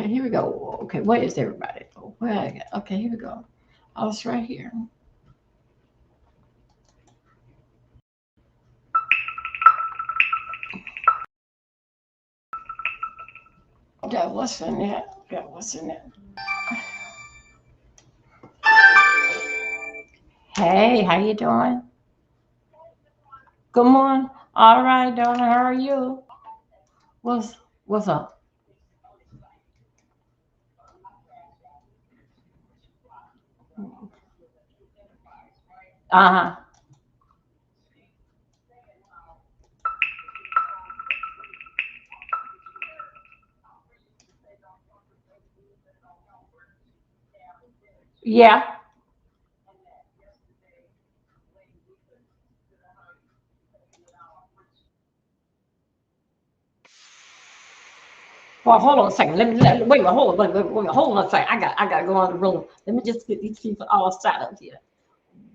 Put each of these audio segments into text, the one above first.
Okay, here we go. Okay, where is everybody? Where? Okay, here we go. Oh, it's right here. Yeah, what's in there? Yeah, what's in there? Hey, how you doing? Good morning. All right, darling. How are you? What's up? Uh huh. Yeah. Well, hold on a second. Wait a minute. Hold on. Wait. Hold on a second. I got to go on the room. Let me just get these people all set up here.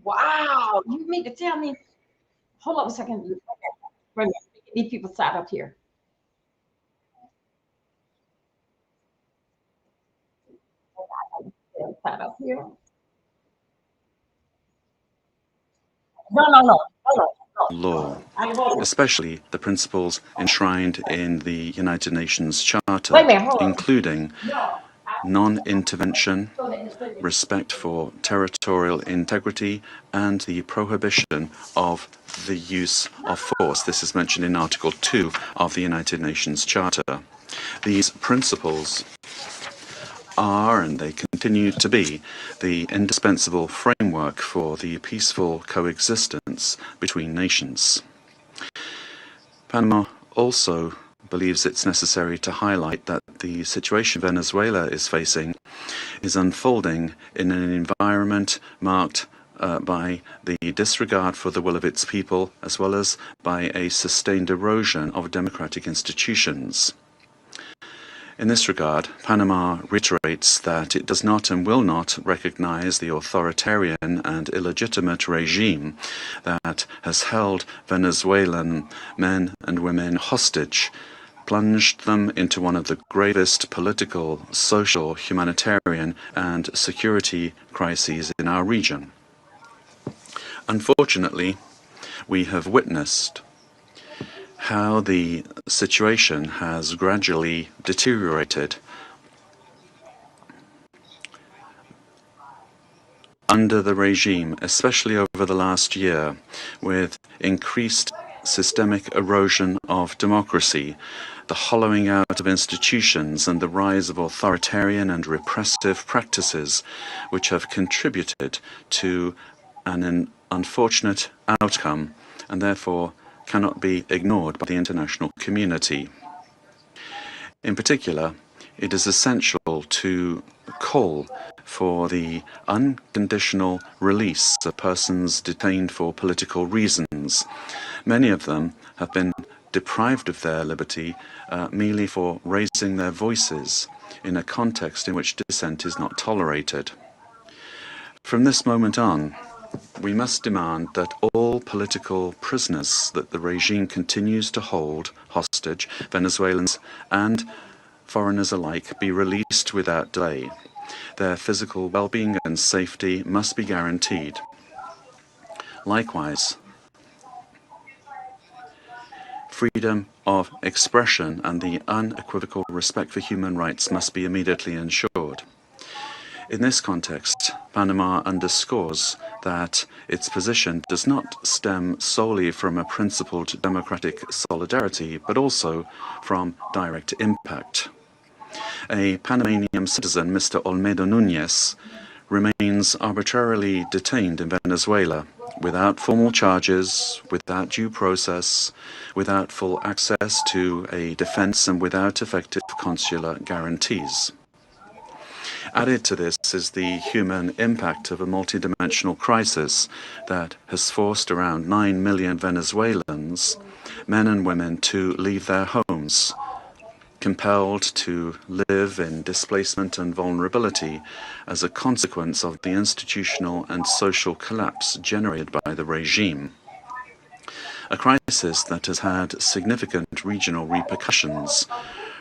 Wow. You mean to tell me? Hold on a second. Wait a minute. Get these people set up here. Set up here. No, no, no. Hold on. Law, Hold on. especially the principles enshrined in the United Nations Wait a Charter, minute. Hold on. including No. non-intervention, So that, respect for territorial integrity, and the prohibition of the use of force. This is mentioned in Article 2 of the United Nations Charter. These principles are, and they continue to be, the indispensable framework for the peaceful coexistence between nations. Panama also believes it's necessary to highlight that the situation Venezuela is facing is unfolding in an environment marked by the disregard for the will of its people, as well as by a sustained erosion of democratic institutions. In this regard, Panama reiterates that it does not and will not recognize the authoritarian and illegitimate regime that has held Venezuelan men and women hostage, plunged them into one of the gravest political, social, humanitarian, and security crises in our region. Unfortunately, we have witnessed how the situation has gradually deteriorated under the regime, especially over the last year, with increased systemic erosion of democracy, the hollowing out of institutions, and the rise of authoritarian and repressive practices, which have contributed to an unfortunate outcome and therefore cannot be ignored by the international community. In particular, it is essential to call for the unconditional release of persons detained for political reasons. Many of them have been deprived of their liberty merely for raising their voices in a context in which dissent is not tolerated. From this moment on, we must demand that all political prisoners that the regime continues to hold hostage, Venezuelans and foreigners alike, be released without delay. Their physical well-being and safety must be guaranteed. Likewise, freedom of expression and the unequivocal respect for human rights must be immediately ensured. In this context, Panama underscores that its position does not stem solely from a principled democratic solidarity, but also from direct impact. A Panamanian citizen, Mr. Olmedo Nunez, remains arbitrarily detained in Venezuela without formal charges, without due process, without full access to a defense, and without effective consular guarantees. Added to this is the human impact of a multidimensional crisis that has forced around 9 million Venezuelans, men and women, to leave their homes, compelled to live in displacement and vulnerability as a consequence of the institutional and social collapse generated by the regime. A crisis that has had significant regional repercussions,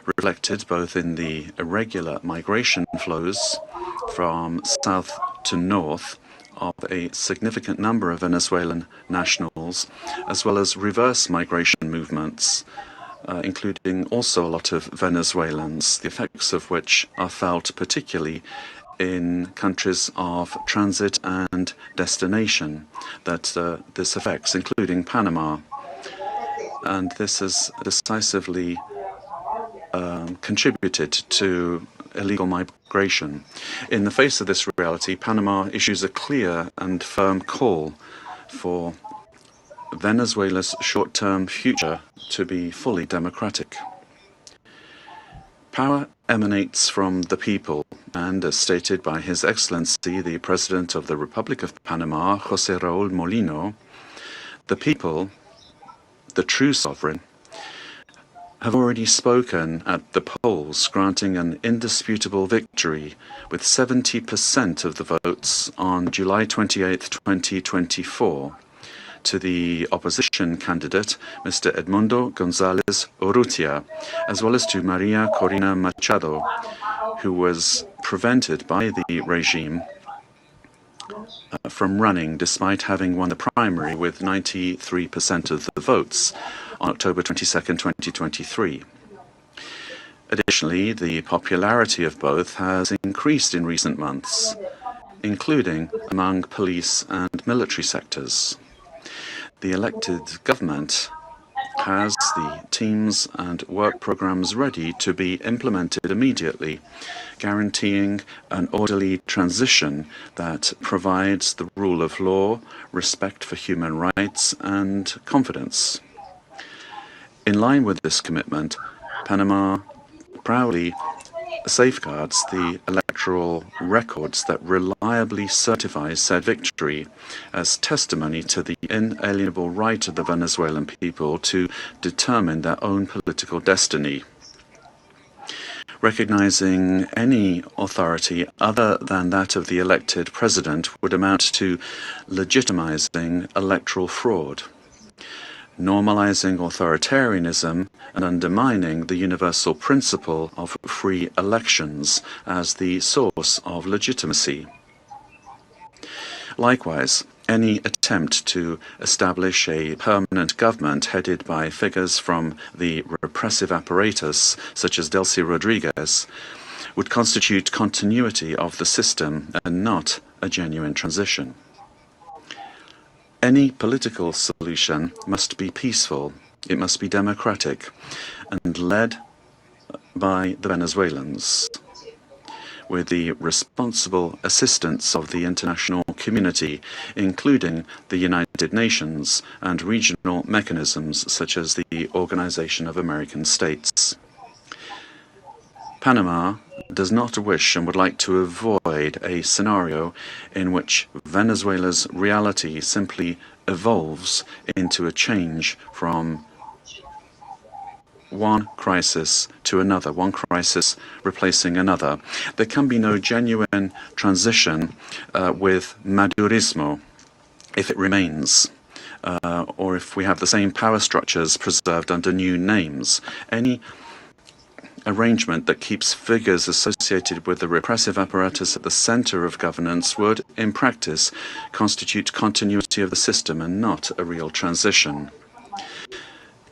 reflected both in the irregular migration flows from south to north of a significant number of Venezuelan nationals, as well as reverse migration movements, including also a lot of Venezuelans, the effects of which are felt particularly in countries of transit and destination that this affects, including Panama. And this has decisively contributed to illegal migration. In the face of this reality, Panama issues a clear and firm call for Venezuela's short-term future to be fully democratic. Power emanates from the people, and as stated by His Excellency, the President of the Republic of Panama, José Raúl Molino, the people, the true sovereign, have already spoken at the polls, granting an indisputable victory with 70% of the votes on July 28, 2024, to the opposition candidate, Mr. Edmundo González Urrutia, as well as to Maria Corina Machado, who was prevented by the regime from running despite having won the primary with 93% of the votes on October 22, 2023. Additionally, the popularity of both has increased in recent months, including among police and military sectors. The elected government has the teams and work programs ready to be implemented immediately, guaranteeing an orderly transition that provides the rule of law, respect for human rights, and confidence. In line with this commitment, Panama proudly safeguards the electoral records that reliably certify said victory as testimony to the inalienable right of the Venezuelan people to determine their own political destiny. Recognizing any authority other than that of the elected president would amount to legitimizing electoral fraud, normalizing authoritarianism and undermining the universal principle of free elections as the source of legitimacy. Likewise, any attempt to establish a permanent government headed by figures from the repressive apparatus, such as Delcy Rodriguez, would constitute continuity of the system and not a genuine transition. Any political solution must be peaceful, it must be democratic, and led by the Venezuelans, with the responsible assistance of the international community, including the United Nations and regional mechanisms such as the Organization of American States. Panama does not wish and would like to avoid a scenario in which Venezuela's reality simply evolves into a change from one crisis to another, one crisis replacing another. There can be no genuine transition with Madurismo if it remains, or if we have the same power structures preserved under new names. Any arrangement that keeps figures associated with the repressive apparatus at the center of governance would, in practice, constitute continuity of the system and not a real transition.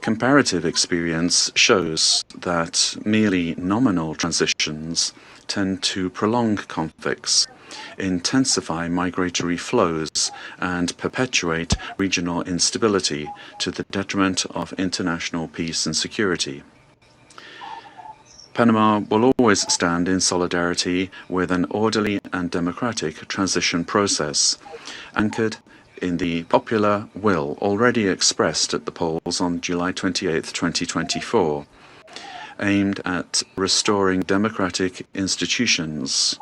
Comparative experience shows that merely nominal transitions tend to prolong conflicts, intensify migratory flows, and perpetuate regional instability to the detriment of international peace and security. Panama will always stand in solidarity with an orderly and democratic transition process, anchored in the popular will already expressed at the polls on July 28, 2024, aimed at restoring democratic institutions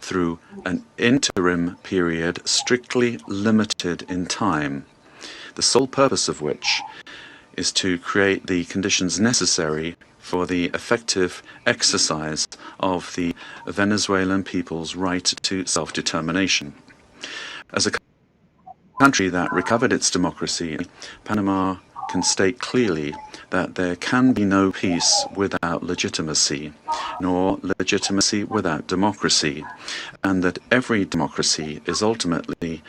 through an interim period strictly limited in time, the sole purpose of which is to create the conditions necessary for the effective exercise of the Venezuelan people's right to self-determination. As a country that recovered its democracy, Panama can state clearly that there can be no peace without legitimacy, nor legitimacy without democracy, and that every democracy is ultimately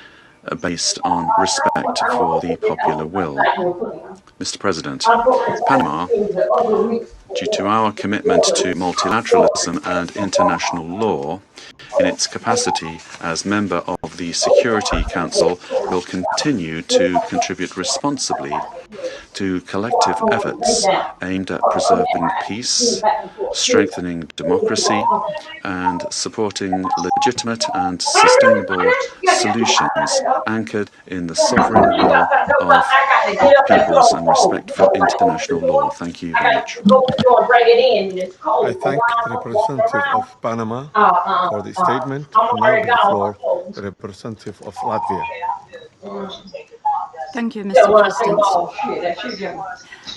based on respect for the popular will. Mr. President, Panama, due to our commitment to multilateralism and international law, in its capacity as member of the Security Council, will continue to contribute responsibly to collective efforts aimed at preserving peace, strengthening democracy, and supporting legitimate and sustainable solutions anchored in the sovereign will of peoples and respect for international law. Thank you very much. I thank the representative of Panama for the statement. Now give the floor to the representative of Latvia. Thank you, Mr. President.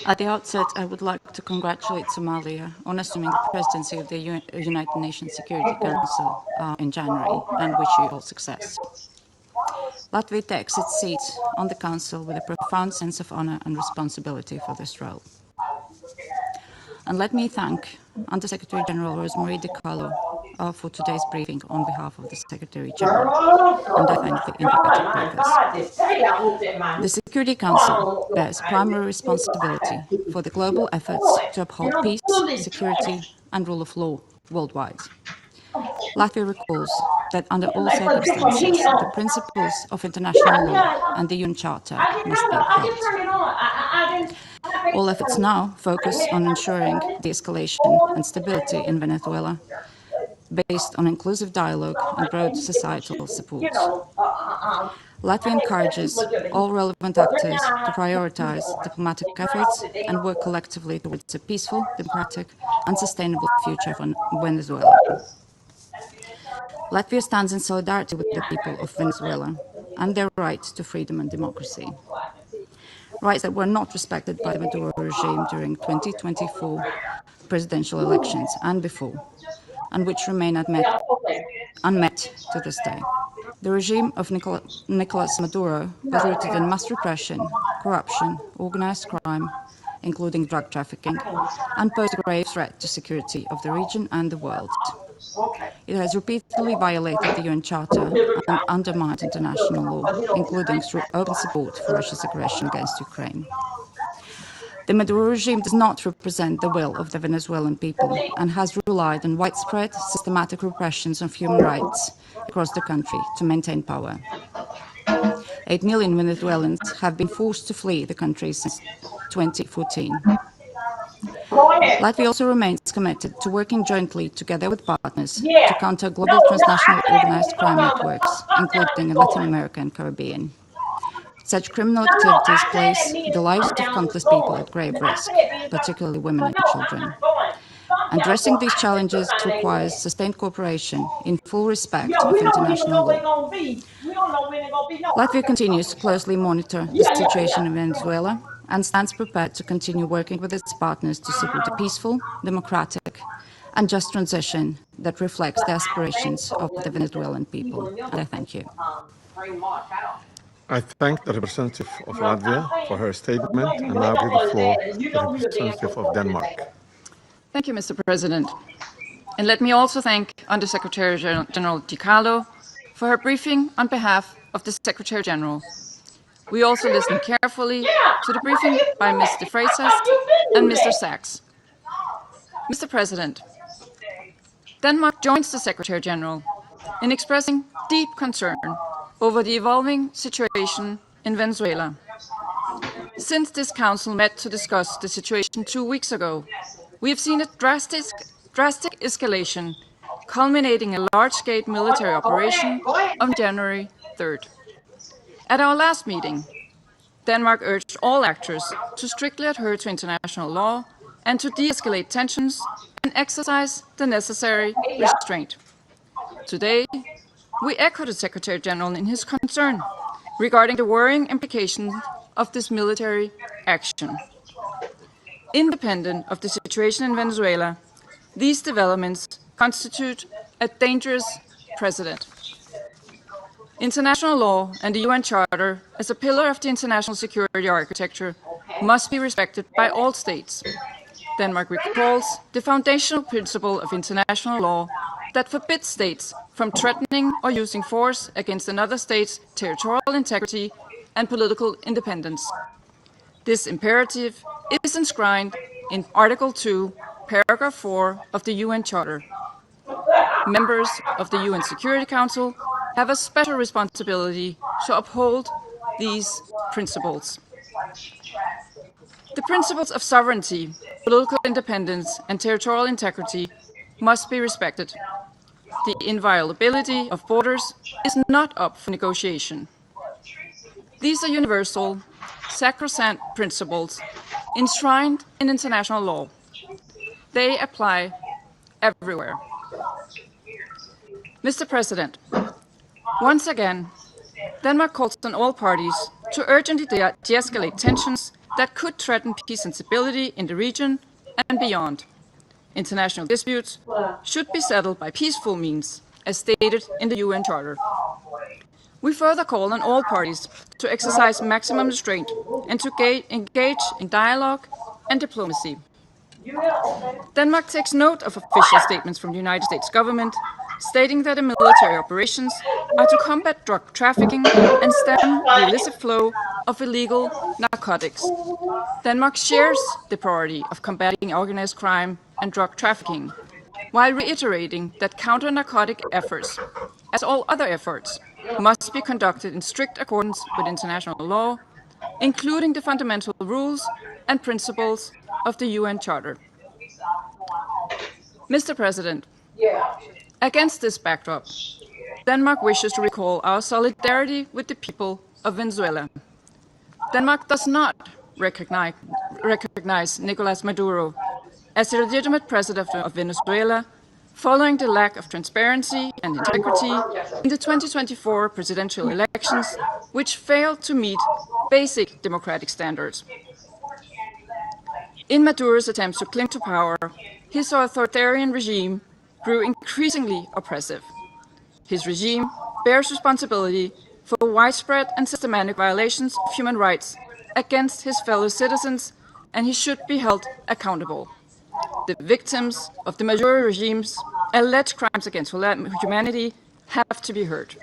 At the outset, I would like to congratulate Somalia on assuming the presidency of the United Nations Security Council in January, and wish you all success. Latvia takes its seat on the Council with a profound sense of honor and responsibility for this role. And let me thank Under-Secretary General Rosemarie DiCarlo for today's briefing on behalf of the Secretary General, and I thank the invited speakers. The Security Council bears primary responsibility for the global efforts to uphold peace, security, and rule of law worldwide. Latvia recalls that under all circumstances, the principles of international law and the UN Charter must be upheld. All efforts now focus on ensuring de-escalation and stability in Venezuela, based on inclusive dialogue and broad societal support. Latvia encourages all relevant actors to prioritize diplomatic efforts and work collectively towards a peaceful, democratic, and sustainable future for Venezuela. Latvia stands in solidarity with the people of Venezuela and their right to freedom and democracy. Rights that were not respected by the Maduro regime during 2024 presidential elections and before, and which remain unmet to this day. The regime of Nicolas Maduro was rooted in mass repression, corruption, organized crime, including drug trafficking, and posed a grave threat to security of the region and the world. It has repeatedly violated the UN Charter and undermined international law, including through open support for Russia's aggression against Ukraine. The Maduro regime does not represent the will of the Venezuelan people and has relied on widespread, systematic repressions of human rights across the country to maintain power. 8 million Venezuelans have been forced to flee the country since 2014. Latvia also remains committed to working jointly together with partners to counter global transnational organized crime networks, including in Latin America and Caribbean. Such criminal activities place the lives of countless people at grave risk, particularly women and children. Addressing these challenges requires sustained cooperation in full respect of international law. Latvia continues to closely monitor the situation in Venezuela and stands prepared to continue working with its partners to support a peaceful, democratic, and just transition that reflects the aspirations of the Venezuelan people. And I thank you. I thank the representative of Latvia for her statement, and now give the floor to the representative of Denmark. Thank you, Mr. President. And let me also thank Under-Secretary General DiCarlo for her briefing on behalf of the Secretary General. We also listened carefully to the briefing by Mr. Freitas and Mr. Sachs. Mr. President, Denmark joins the Secretary General in expressing deep concern over the evolving situation in Venezuela. Since this Council met to discuss the situation 2 weeks ago, we have seen a drastic escalation, culminating in a large-scale military operation on January 3rd. At our last meeting, Denmark urged all actors to strictly adhere to international law and to de-escalate tensions and exercise the necessary restraint. Today, we echo the Secretary General in his concern regarding the worrying implications of this military action. Independent of the situation in Venezuela, these developments constitute a dangerous precedent. International law and the UN Charter, as a pillar of the international security architecture, must be respected by all states. Denmark recalls the foundational principle of international law that forbids states from threatening or using force against another state's territorial integrity and political independence. This imperative is enshrined in Article 2, Paragraph 4 of the UN Charter. Members of the UN Security Council have a special responsibility to uphold these principles. The principles of sovereignty, political independence, and territorial integrity must be respected. The inviolability of borders is not up for negotiation. These are universal, sacrosanct principles enshrined in international law. They apply everywhere. Mr. President, once again, Denmark calls on all parties to urgently de-escalate tensions that could threaten peace and stability in the region and beyond. International disputes should be settled by peaceful means, as stated in the UN Charter. We further call on all parties to exercise maximum restraint and to engage in dialogue and diplomacy. Denmark takes note of official statements from the United States government stating that the military operations are to combat drug trafficking and stem the illicit flow of illegal narcotics. Denmark shares the priority of combating organized crime and drug trafficking, while reiterating that counter-narcotic efforts, as all other efforts, must be conducted in strict accordance with international law, including the fundamental rules and principles of the UN Charter. Mr. President, against this backdrop, Denmark wishes to recall our solidarity with the people of Venezuela. Denmark does not recognize Nicolás Maduro as the legitimate president of Venezuela following the lack of transparency and integrity in the 2024 presidential elections, which failed to meet basic democratic standards. In Maduro's attempts to cling to power, his authoritarian regime grew increasingly oppressive. His regime bears responsibility for widespread and systematic violations of human rights against his fellow citizens, and he should be held accountable. The victims of the Maduro regime's alleged crimes against humanity have to be heard.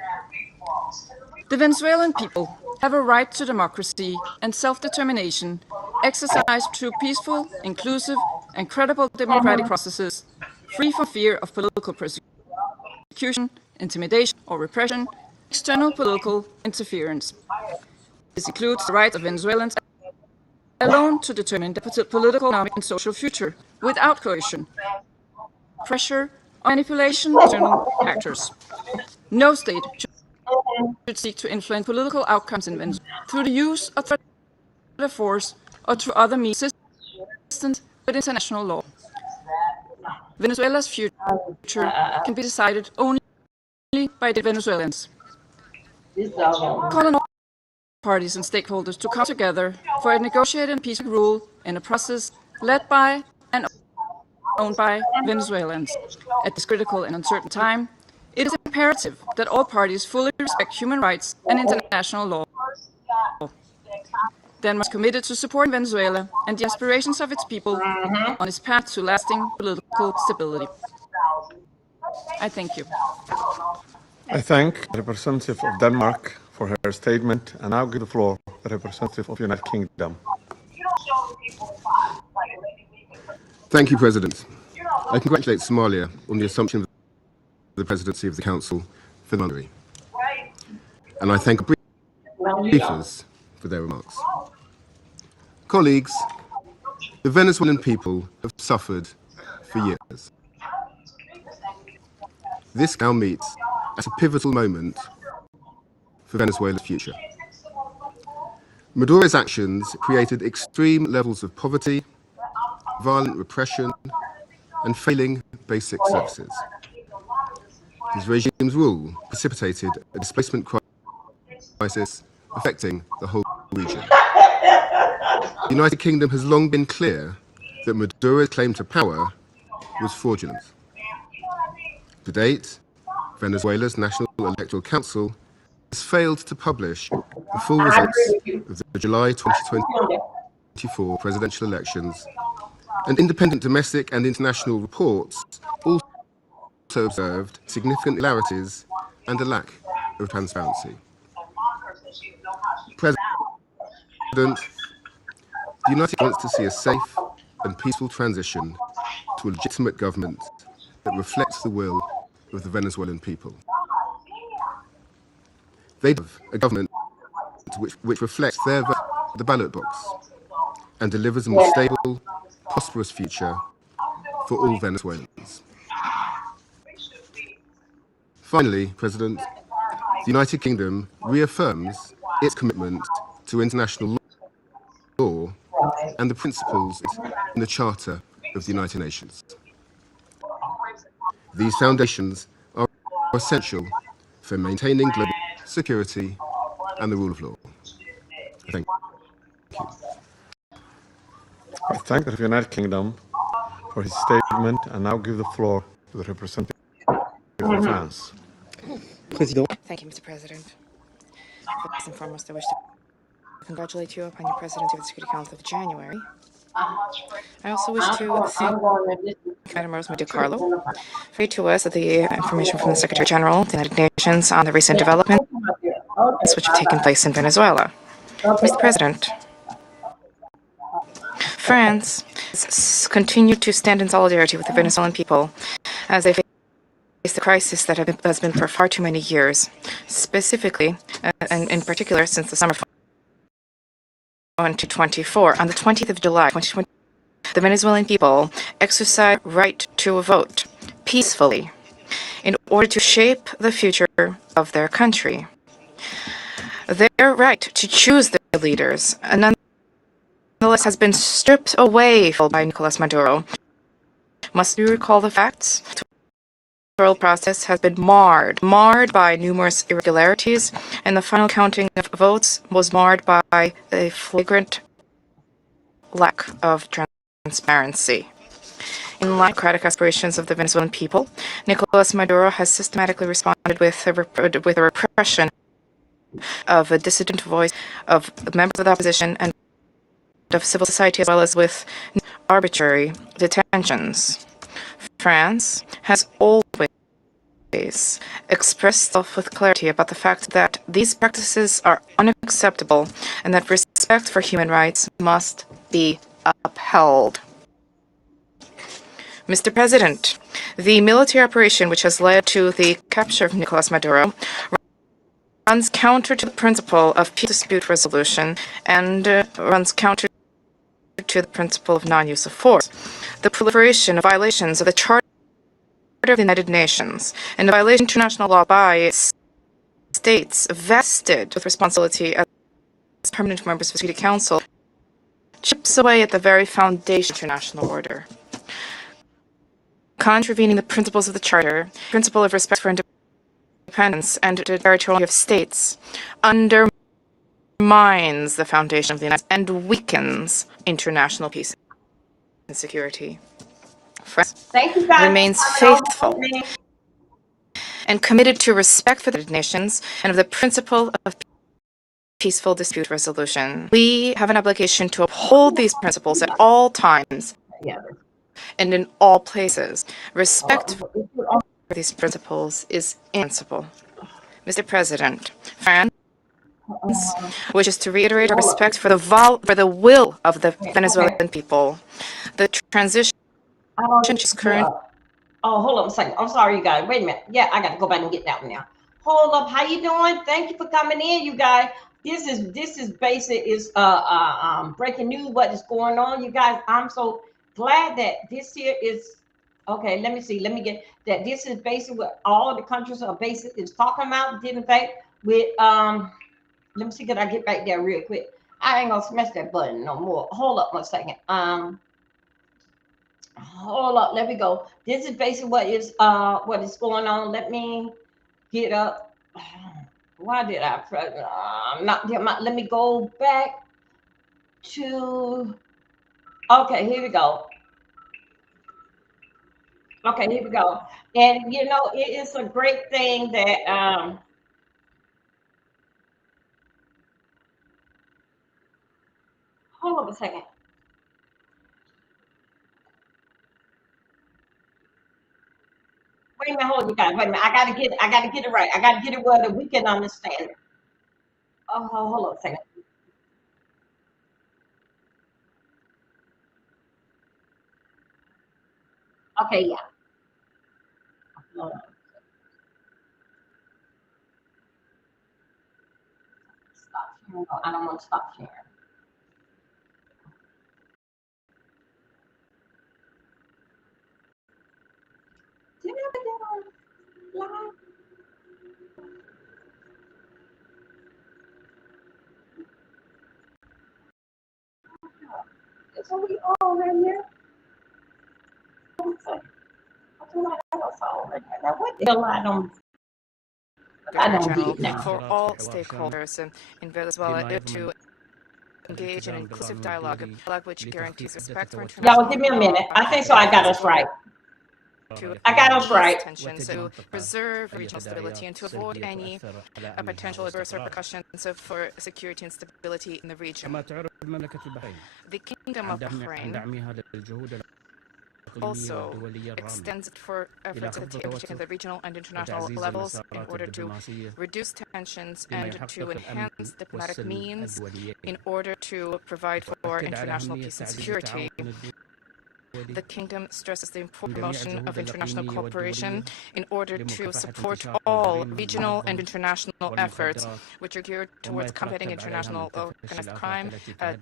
The Venezuelan people have a right to democracy and self-determination exercised through peaceful, inclusive, and credible democratic processes, free from fear of political persecution, intimidation, or repression, external political interference. This includes the right of Venezuelans alone to determine their political, economic, and social future without coercion, pressure, or manipulation of external actors. No state should seek to influence political outcomes in Venezuela through the use of threat of force or through other means consistent with international law. Venezuela's future can be decided only by the Venezuelans. Call on all parties and stakeholders to come together for a negotiated and peaceful rule in a process led by and owned by Venezuelans. At this critical and uncertain time, it is imperative that all parties fully respect human rights and international law. Denmark is committed to supporting Venezuela and the aspirations of its people on its path to lasting political stability. I thank you. I thank the representative of Denmark for her statement, and now give the floor to the representative of the United Kingdom. Thank you, President. I congratulate Somalia on the assumption of the presidency of the Council for the Monday. And I thank briefers for their remarks. Colleagues, the Venezuelan people have suffered for years. This now meets at a pivotal moment for Venezuela's future. Maduro's actions created extreme levels of poverty, violent repression, and failing basic services. His regime's rule precipitated a displacement crisis affecting the whole region. The United Kingdom has long been clear that Maduro's claim to power was fraudulent. To date, Venezuela's National Electoral Council has failed to publish the full results of the July 2020 2024 presidential elections, and independent domestic and international reports also observed significant irregularities and a lack of transparency. President, the United States wants to see a safe and peaceful transition to a legitimate government that reflects the will of the Venezuelan people. They deserve a government which reflects their vote at the ballot box and delivers a more stable, prosperous future for all Venezuelans. Finally, President, the United Kingdom reaffirms its commitment to international law and the principles in the Charter of the United Nations. These foundations are essential for maintaining global security and the rule of law. Thank you. I thank the United Kingdom for his statement and now give the floor to the representative of France. Thank you, Mr. President. First and foremost, I wish to congratulate you upon your presidency of the Security Council of January. I also wish to thank Madam Rosemary DiCarlo for reading to us the information from the Secretary General of the United Nations on the recent developments which have taken place in Venezuela. Mr. President, France has continued to stand in solidarity with the Venezuelan people as they face the crisis that has been for far too many years, specifically, and in particular, since the summer of 2024. On the 20th of July, 2020, the Venezuelan people exercised right to a vote peacefully in order to shape the future of their country. Their right to choose their leaders, nonetheless, has been stripped away by Nicolas Maduro. Must we recall the facts? The electoral process has been marred by numerous irregularities, and the final counting of votes was marred by a flagrant lack of transparency. In line with the democratic aspirations of the Venezuelan people, Nicolas Maduro has systematically responded with a repression of a dissident voice, of members of the opposition, and of civil society, as well as with arbitrary detentions. France has always expressed itself with clarity about the fact that these practices are unacceptable and that respect for human rights must be upheld. Mr. President, the military operation which has led to the capture of Nicolas Maduro runs counter to the principle of peace dispute resolution and runs counter to the principle of non-use of force. The proliferation of violations of the Charter of the United Nations and a violation of international law by states vested with responsibility as permanent members of the Security Council chips away at the very foundation of international order. Contravening the principles of the Charter, principle of respect for independence and territoriality of states, undermines the foundation of the United States and weakens international peace and security. France remains faithful and committed to respect for the United Nations and of the principle of peaceful dispute resolution. We have an obligation to uphold these principles at all times and in all places. Respect for these principles is indispensable. Mr. President, France wishes to reiterate our respect for the will of the Venezuelan people. The transition is current. Oh, hold on a second. I'm sorry, you guys. Wait a minute. Yeah, I got to go back and get that one now. Hold up. How you doing? Thank you for coming in, you guys. This is basic. Is breaking news. What is going on, you guys? I'm so glad that this here is okay. Let me see. Let me get that. This is basically what all the countries are basically is talking about. Didn't they? With let me see. Could I get back there real quick? I ain't gonna smash that button no more. Hold up one second. Hold up, let me go. This is basically what is going on. Let me get up. Why did I press let me go back to okay, here we go. Okay, here we go. And you know, it is a great thing that Hold on a second. Wait a minute, hold on, you guys. Wait a minute. I gotta get it right. I gotta get it where that we can understand it. Oh, hold on a second. Okay, yeah. Hold on. Stop sharing. Oh, I don't want to stop sharing. Did I ever get on live? So we all in here. I feel like I don't follow right now. What the hell I Secretary don't General get now. for all stakeholders in Venezuela to engage in inclusive dialogue, which guarantees respect for international Y'all give me a law minute. I think so. I got us right. to I got us ease right. tensions, to preserve regional stability, and to avoid any potential adverse repercussions for security and stability in the region. The Kingdom of Bahrain also extends for efforts undertaken at the regional and international levels in order to reduce tensions and to enhance diplomatic means in order to provide for international peace and security. The Kingdom stresses the promotion of international cooperation in order to support all regional and international efforts which are geared towards combating international organized crime,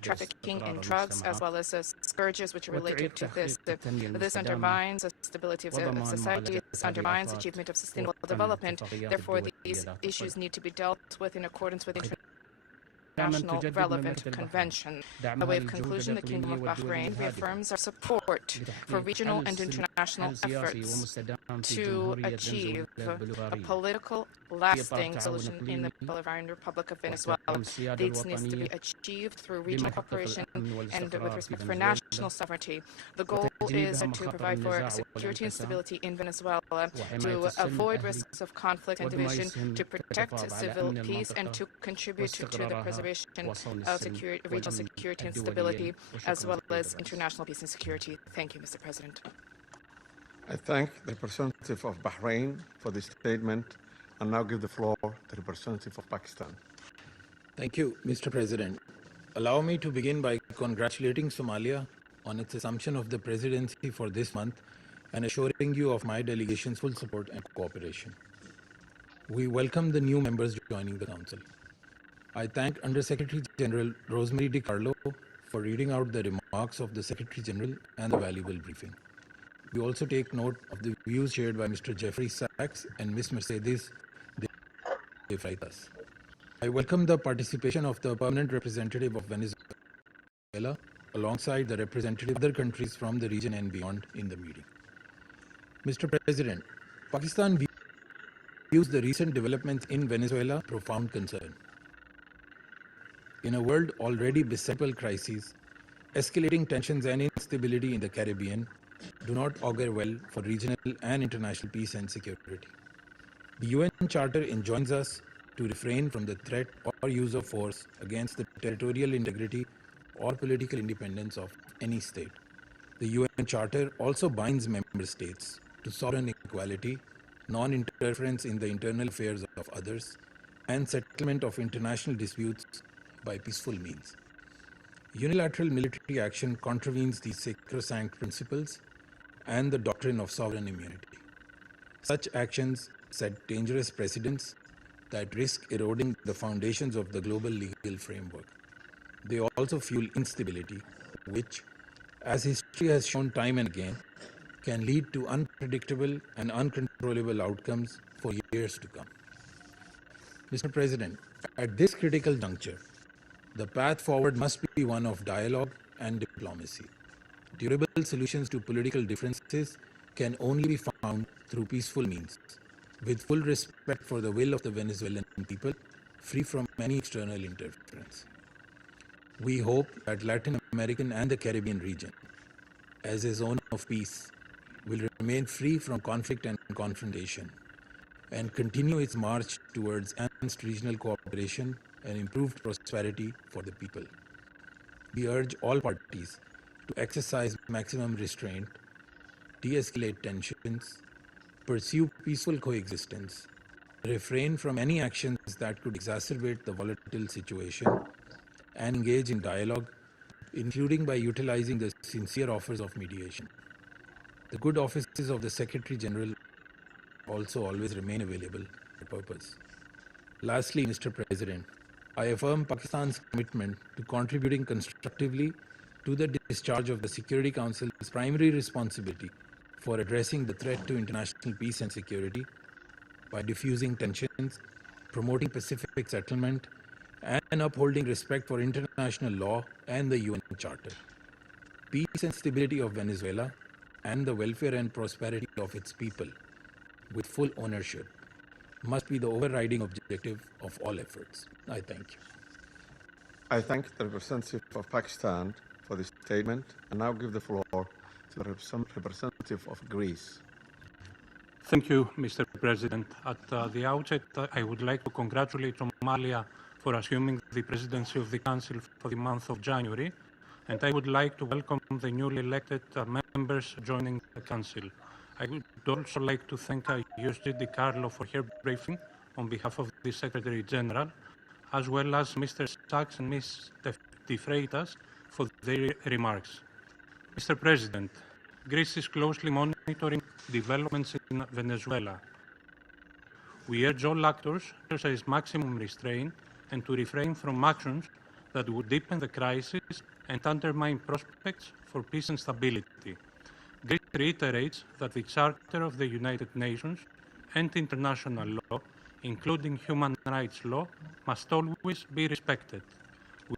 trafficking in drugs, as well as scourges which are related to this. This undermines the stability of society, this undermines achievement of sustainable development. Therefore, these issues need to be dealt with in accordance with international relevant convention. By way of conclusion, the Kingdom of Bahrain reaffirms our support for regional and international efforts to achieve a political, lasting solution in the Bolivarian Republic of Venezuela. This needs to be achieved through regional cooperation and with respect for national sovereignty. The goal is to provide for security and stability in Venezuela, to avoid risks of conflict and division, to protect civil peace, and to contribute to the preservation of regional security and stability, as well as international peace and security. Thank you, Mr. President. I thank the representative of Bahrain for the statement and now give the floor to the representative of Pakistan. Thank you, Mr. President. Allow me to begin by congratulating Somalia on its assumption of the presidency for this month and assuring you of my delegation's full support and cooperation. We welcome the new members joining the Council. I thank Under-Secretary General Rosemary DiCarlo for reading out the remarks of the Secretary General and the valuable briefing. We also take note of the views shared by Mr. Jeffrey Sachs and Ms. Mercedes de Freitas. I welcome the participation of the permanent representative of Venezuela alongside the representative of other countries from the region and beyond in the meeting. Mr. President, Pakistan views the recent developments in Venezuela with profound concern. In a world already beset by crises, escalating tensions and instability in the Caribbean do not augur well for regional and international peace and security. The UN Charter enjoins us to refrain from the threat or use of force against the territorial integrity or political independence of any state. The UN Charter also binds member states to sovereign equality, non-interference in the internal affairs of others, and settlement of international disputes by peaceful means. Unilateral military action contravenes these sacrosanct principles and the doctrine of sovereign immunity. Such actions set dangerous precedents that risk eroding the foundations of the global legal framework. They also fuel instability, which, as history has shown time and again, can lead to unpredictable and uncontrollable outcomes for years to come. Mr. President, at this critical juncture, the path forward must be one of dialogue and diplomacy. Durable solutions to political differences can only be found through peaceful means, with full respect for the will of the Venezuelan people, free from any external interference. We hope that Latin American and the Caribbean region, as a zone of peace, will remain free from conflict and confrontation and continue its march towards enhanced regional cooperation and improved prosperity for the people. we urge all parties to exercise maximum restraint, de-escalate tensions, pursue peaceful coexistence, refrain from any actions that could exacerbate the volatile situation, and engage in dialogue, including by utilizing the sincere offers of mediation. The good offices of the Secretary General also always remain available for purpose. Lastly, Mr. President, I affirm Pakistan's commitment to contributing constructively to the discharge of the Security Council's primary responsibility for addressing the threat to international peace and security by diffusing tensions, promoting Pacific settlement, and upholding respect for international law and the UN Charter. Peace and stability of Venezuela and the welfare and prosperity of its people with full ownership must be the overriding objective of all efforts. I thank you. I thank the representative of Pakistan for this statement and now give the floor to the representative of Greece. Thank you, Mr. President. At the outset, I would like to congratulate Somalia for assuming the presidency of the Council for the month of January, and I would like to welcome the newly elected members joining the Council. I would also like to thank José Di Carlo for her briefing on behalf of the Secretary General, as well as Mr. Sachs and Ms. De Freitas for their remarks. Mr. President, Greece is closely monitoring developments in Venezuela. We urge all actors to exercise maximum restraint and to refrain from actions that would deepen the crisis and undermine prospects for peace and stability. Greece reiterates that the Charter of the United Nations and international law, including human rights law, must always be respected.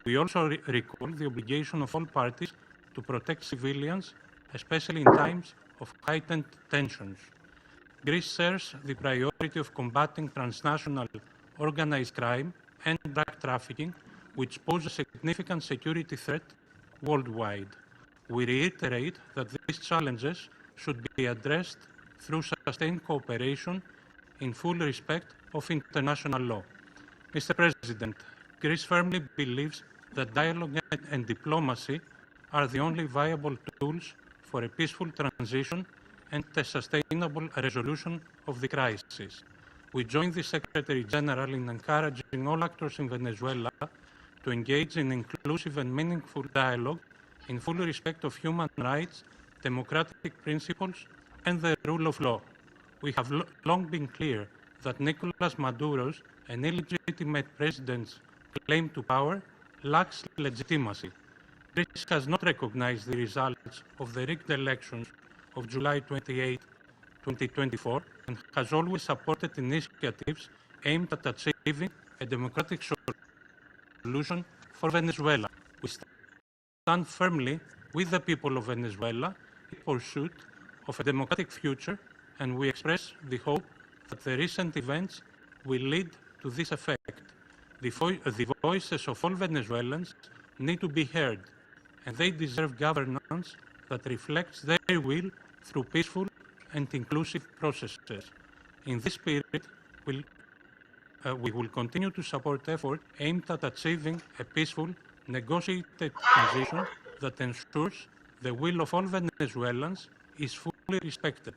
We also recall the obligation of all parties to protect civilians, especially in times of heightened tensions. Greece shares the priority of combating transnational organized crime and drug trafficking, which pose a significant security threat worldwide. We reiterate that these challenges should be addressed through sustained cooperation in full respect of international law. Mr. President, Greece firmly believes that dialogue and diplomacy are the only viable tools for a peaceful transition and a sustainable resolution of the crisis. We join the Secretary General in encouraging all actors in Venezuela to engage in inclusive and meaningful dialogue in full respect of human rights, democratic principles, and the rule of law. We have long been clear that Nicolas Maduro's and illegitimate president's claim to power lacks legitimacy. Greece has not recognized the results of the rigged elections of July 28, 2024, and has always supported initiatives aimed at achieving a democratic solution for Venezuela. We stand firmly with the people of Venezuela in pursuit of a democratic future, and we express the hope that the recent events will lead to this effect. The voices of all Venezuelans need to be heard, and they deserve governance that reflects their will through peaceful and inclusive processes. In this spirit, we will continue to support efforts aimed at achieving a peaceful, negotiated transition that ensures the will of all Venezuelans is fully respected.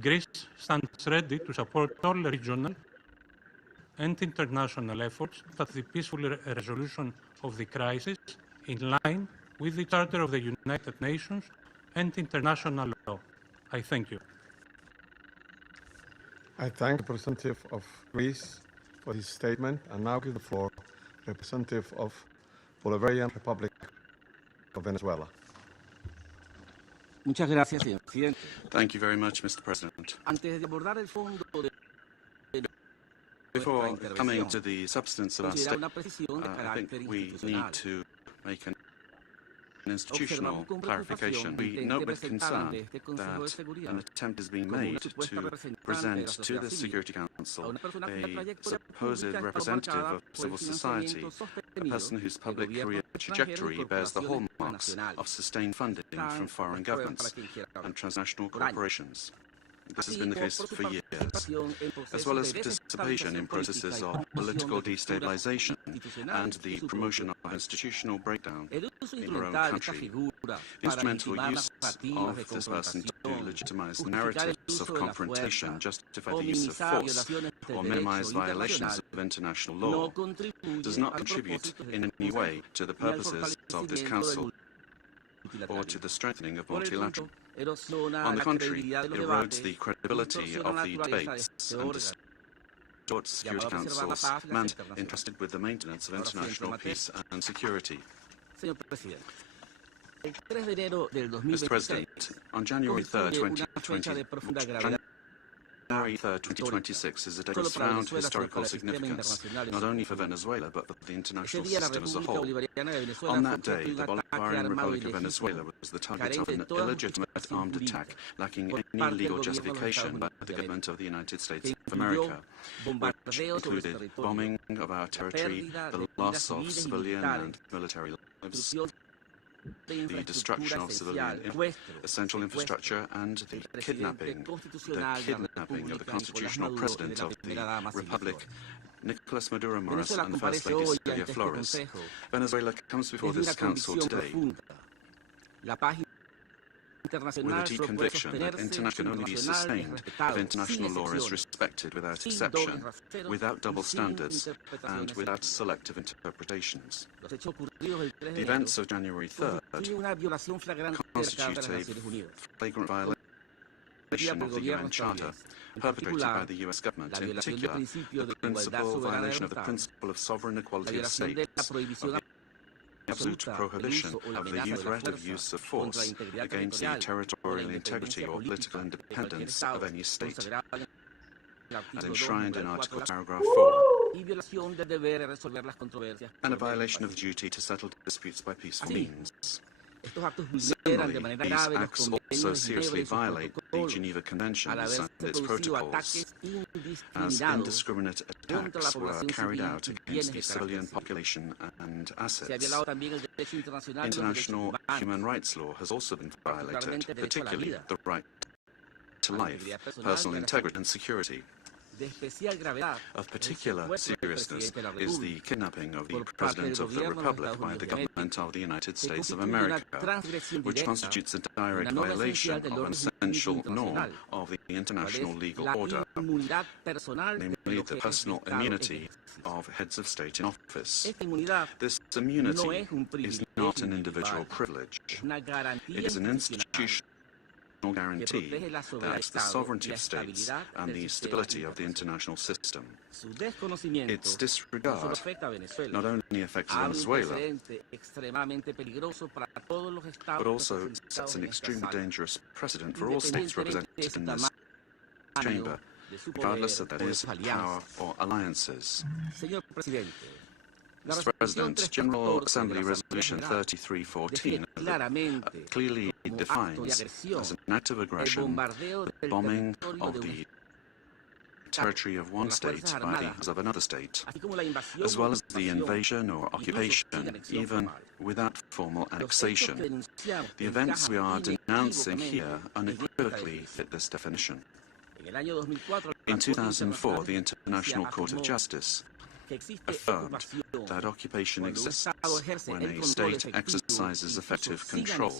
Greece stands ready to support all regional and international efforts at the peaceful resolution of the crisis in line with the Charter of the United Nations and international law. I thank you. I thank the representative of Greece for his statement and now give the floor to the representative of Bolivarian Republic of Venezuela. Thank you very much, Mr. President. Before coming to the substance of our statement, I think we need to make an institutional clarification. We note with concern that an attempt is being made to present to the Security Council a supposed representative of civil society, a person whose public career trajectory bears the hallmarks of sustained funding from foreign governments and transnational corporations. This has been the case for years, as well as participation in processes of political destabilization and the promotion of institutional breakdown in our own country. The instrumental use of this person to legitimize narratives of confrontation, justify the use of force, or minimize violations of international law does not contribute in any way to the purposes of this Council or to the strengthening of multilateral. On the contrary, it erodes the credibility of the debates and distorts Security Council's mandate entrusted with the maintenance of international peace and security. Mr. President, on January 3rd, 2026 is a day of profound historical significance, not only for Venezuela, but for the international system as a whole. On that day, the Bolivarian Republic of Venezuela was the target of an illegitimate armed attack, lacking any legal justification by the government of the United States of America, which included bombing of our territory, the loss of civilian and military lives, the destruction of civilian essential infrastructure, and the kidnapping of the constitutional president of the Republic, Nicolas Maduro Moros, and the First Lady Celia Flores. Venezuela comes before this Council today with a deep conviction that international can only be sustained if international law is respected without exception, without double standards, and without selective interpretations. The events of January 3rd constitute a flagrant violation of the UN Charter, perpetrated by the US government, in particular the violation of the principle of sovereign equality of states, of the absolute prohibition of the threat of use of force against the territorial integrity or political independence of any state, as enshrined in Article paragraph 4, and a violation of the duty to settle disputes by peaceful means. Similarly, these acts also seriously violate the Geneva Conventions and its protocols, as indiscriminate attacks were carried out against the civilian population and assets. International human rights law has also been violated, particularly the right to life, personal integrity and security. Of particular seriousness is the kidnapping of the President of the Republic by the government of the United States of America, which constitutes a direct violation of an essential norm of the international legal order, namely the personal immunity of heads of state in office. This immunity is not an individual privilege. It is an institutional guarantee that the sovereignty of states and the stability of the international system. Its disregard not only affects Venezuela, but also sets an extremely dangerous precedent for all states represented in this chamber, regardless of their power or alliances. Mr. President, General Assembly Resolution 3314 clearly defines as an act of aggression the bombing of the territory of one state by the hands of another state, as well as the invasion or occupation, even without formal annexation. The events we are denouncing here unequivocally fit this definition. In 2004, the International Court of Justice affirmed that occupation exists when a state exercises effective control,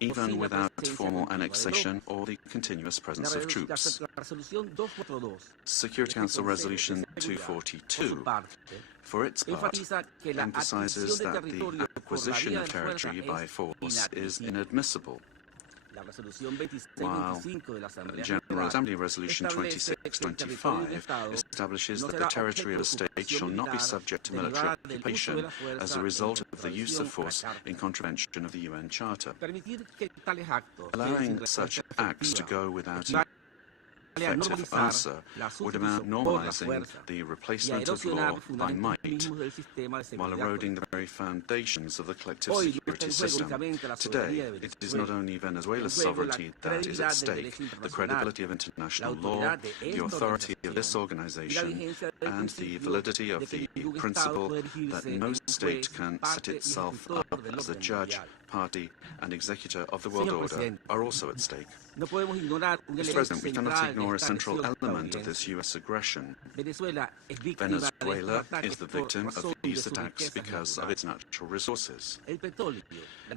even without formal annexation or the continuous presence of troops. Security Council Resolution 242, for its part, emphasizes that the acquisition of territory by force is inadmissible, while General Assembly Resolution 2625 establishes that the territory of a state shall not be subject to military occupation as a result of the use of force in contravention of the UN Charter. Allowing such acts to go without an effective answer would amount normalizing the replacement of law by might, while eroding the very foundations of the collective security system. Today, it is not only Venezuela's sovereignty that is at stake, the credibility of international law, the authority of this organization, and the validity of the principle that no state can set itself up as the judge, party, and executor of the world order are also at stake. Mr. President, we cannot ignore a central element of this U.S. aggression. Venezuela is the victim of these attacks because of its natural resources.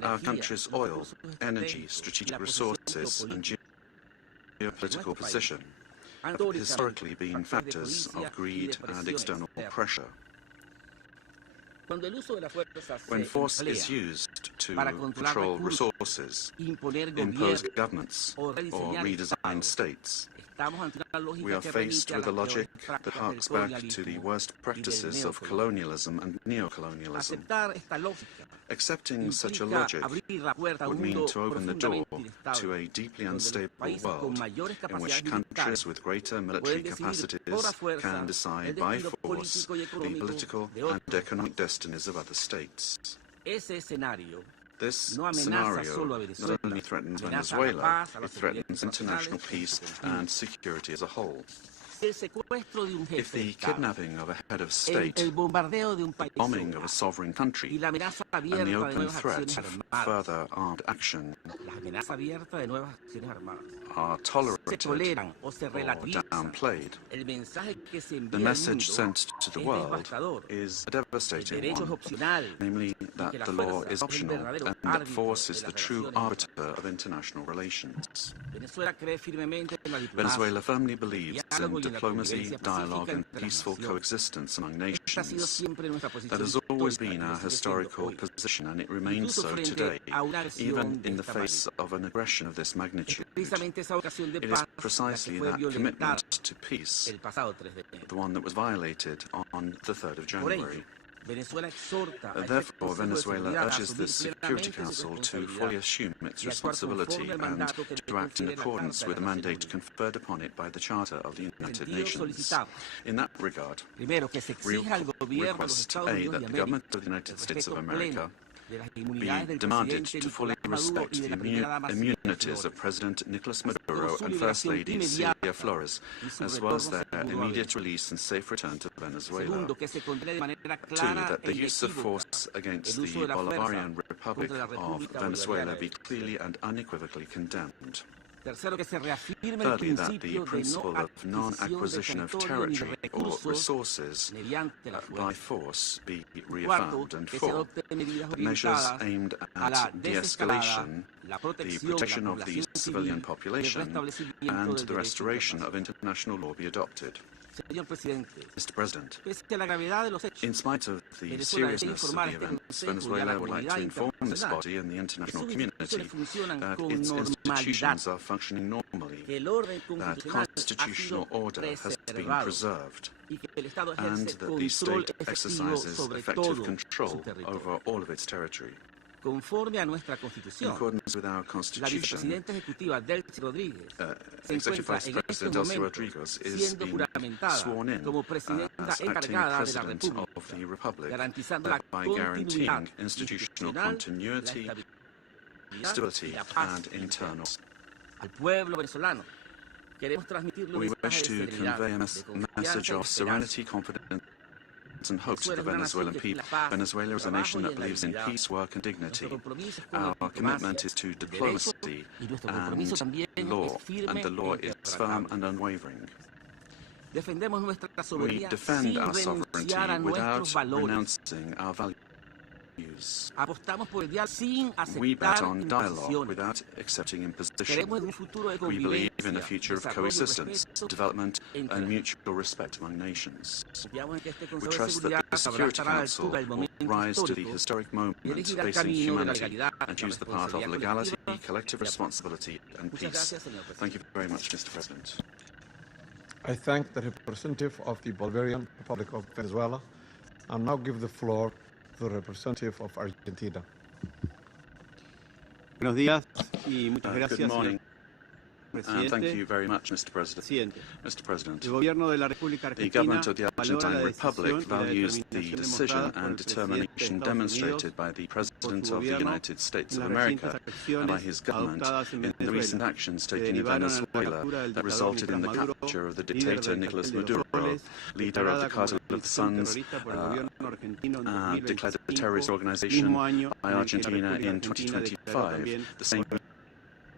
Our country's oil, energy, strategic resources, and geopolitical position have historically been factors of greed and external pressure. When force is used to control resources, impose governments, or redesign states, we are faced with a logic that harks back to the worst practices of colonialism and neocolonialism. Accepting such a logic would mean to open the door to a deeply unstable world in which countries with greater military capacities can decide by force the political and economic destinies of other states. This scenario not only threatens Venezuela, it threatens international peace and security as a whole. If the kidnapping of a head of state, the bombing of a sovereign country, and the open threat of further armed action are tolerated or downplayed, the message sent to the world is a devastating one, namely that the law is optional and that force is the true arbiter of international relations. Venezuela firmly believes in diplomacy, dialogue, and peaceful coexistence among nations. That has always been our historical position, and it remains so today, even in the face of an aggression of this magnitude. It is precisely that commitment to peace, the one that was violated on the 3rd of January. Therefore, Venezuela urges the Security Council to fully assume its responsibility and to act in accordance with the mandate conferred upon it by the Charter of the United Nations. In that regard, we request A, that the government of the United States of America be demanded to fully respect the immunities of President Nicolas Maduro and First Lady Celia Flores, as well as their immediate release and safe return to Venezuela. 2, that the use of force against the Bolivarian Republic of Venezuela be clearly and unequivocally condemned. Thirdly, that the principle of non-acquisition of territory or resources by force be reaffirmed. And 4, that measures aimed at de-escalation, the protection of the civilian population, and the restoration of international law be adopted. Mr. President, in spite of the seriousness of the events, Venezuela would like to inform this body and the international community that its institutions are functioning normally, that constitutional order has been preserved, and that the state exercises effective control over all of its territory. In accordance with our Constitution, Executive Vice President Delcy Rodriguez is being sworn in as acting President of the Republic, by guaranteeing institutional continuity, stability, and internal. We wish to convey a message of serenity, confidence, and hope to the Venezuelan people. Venezuela is a nation that believes in peace, work, and dignity. Our commitment is to diplomacy and law, and the law is firm and unwavering. We defend our sovereignty without renouncing our values. We bet on dialogue without accepting imposition. We believe in a future of coexistence, development, and mutual respect among nations. We trust that the Security Council will rise to the historic moment facing humanity and choose the path of legality, collective responsibility, and peace. Thank you very much, Mr. President. I thank the representative of the Bolivarian Republic of Venezuela and now give the floor to the representative of Argentina. Buenos días y muchas gracias. Good morning. Thank you very much, Mr. President. Mr. President, the government of the Argentine Republic values the decision and determination demonstrated by the President of the United States of America and by his government in the recent actions taken in Venezuela that resulted in the capture of the dictator Nicolas Maduro, leader of the Cartel of the Suns, declared a terrorist organization by Argentina in 2025, the same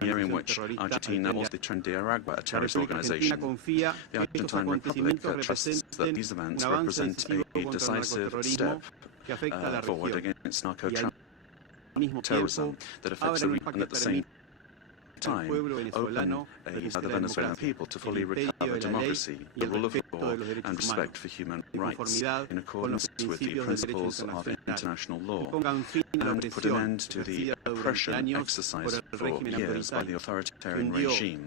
year year in which Argentina was the Trendiaragua, a terrorist organization. The Argentine Republic trusts that these events represent a decisive step forward against narco-terrorism that affects the region and at the same time open the Venezuelan people to fully recover democracy, the rule of law, and respect for human rights in accordance with the principles of international law, and put an end to the oppression exercised for years by the authoritarian regime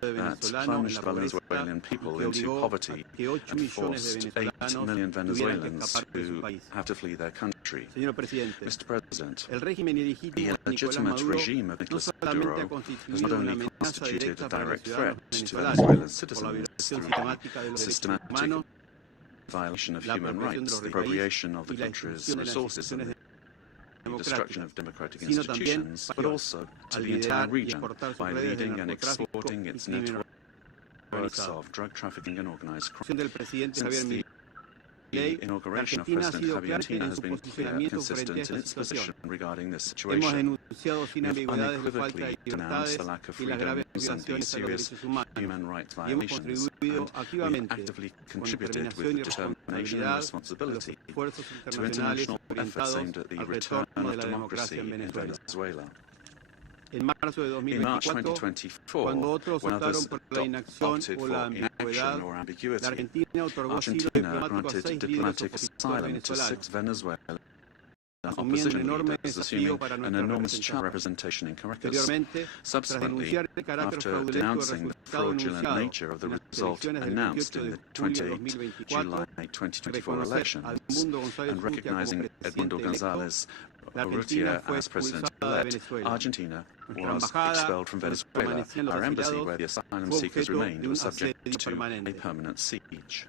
that plunged Venezuelan people into poverty and forced 8 million Venezuelans to have to flee their country. Mr. President, the illegitimate regime of Nicolas Maduro has not only constituted a direct threat to Venezuelan citizens through the systematic violation of human rights, the appropriation of the country's resources, and the destruction of democratic institutions, but also to the entire region by leading and exporting its networks of drug trafficking and organized crime. Since the inauguration of President Javier Argentina has been clear and consistent in its position regarding this situation. We have unequivocally denounced the lack of freedoms and the serious human rights violations, and we have actively contributed with determination and responsibility to international efforts aimed at the return of democracy in Venezuela. In March 2024, when others opted for inaction or ambiguity, Argentina granted diplomatic asylum to 6 Venezuelan opposition leaders, assuming an enormous child representation in Caracas. Subsequently, after denouncing the fraudulent nature of the result announced in the 28 July 2024 elections, and recognizing Edmundo González Urrutia as president-elect, Argentina was expelled from Venezuela. Our embassy, where the asylum seekers remained, was subject to a permanent siege.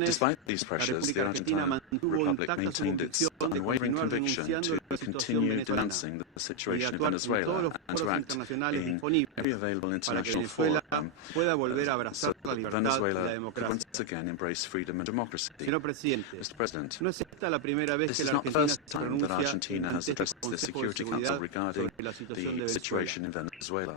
Despite these pressures, the Argentine Republic maintained its unwavering conviction to continue denouncing the situation in Venezuela and to act in every available international forum so that Venezuela could once again embrace freedom and democracy. Mr. President, this is not the first time that Argentina has addressed the Security Council regarding the situation in Venezuela.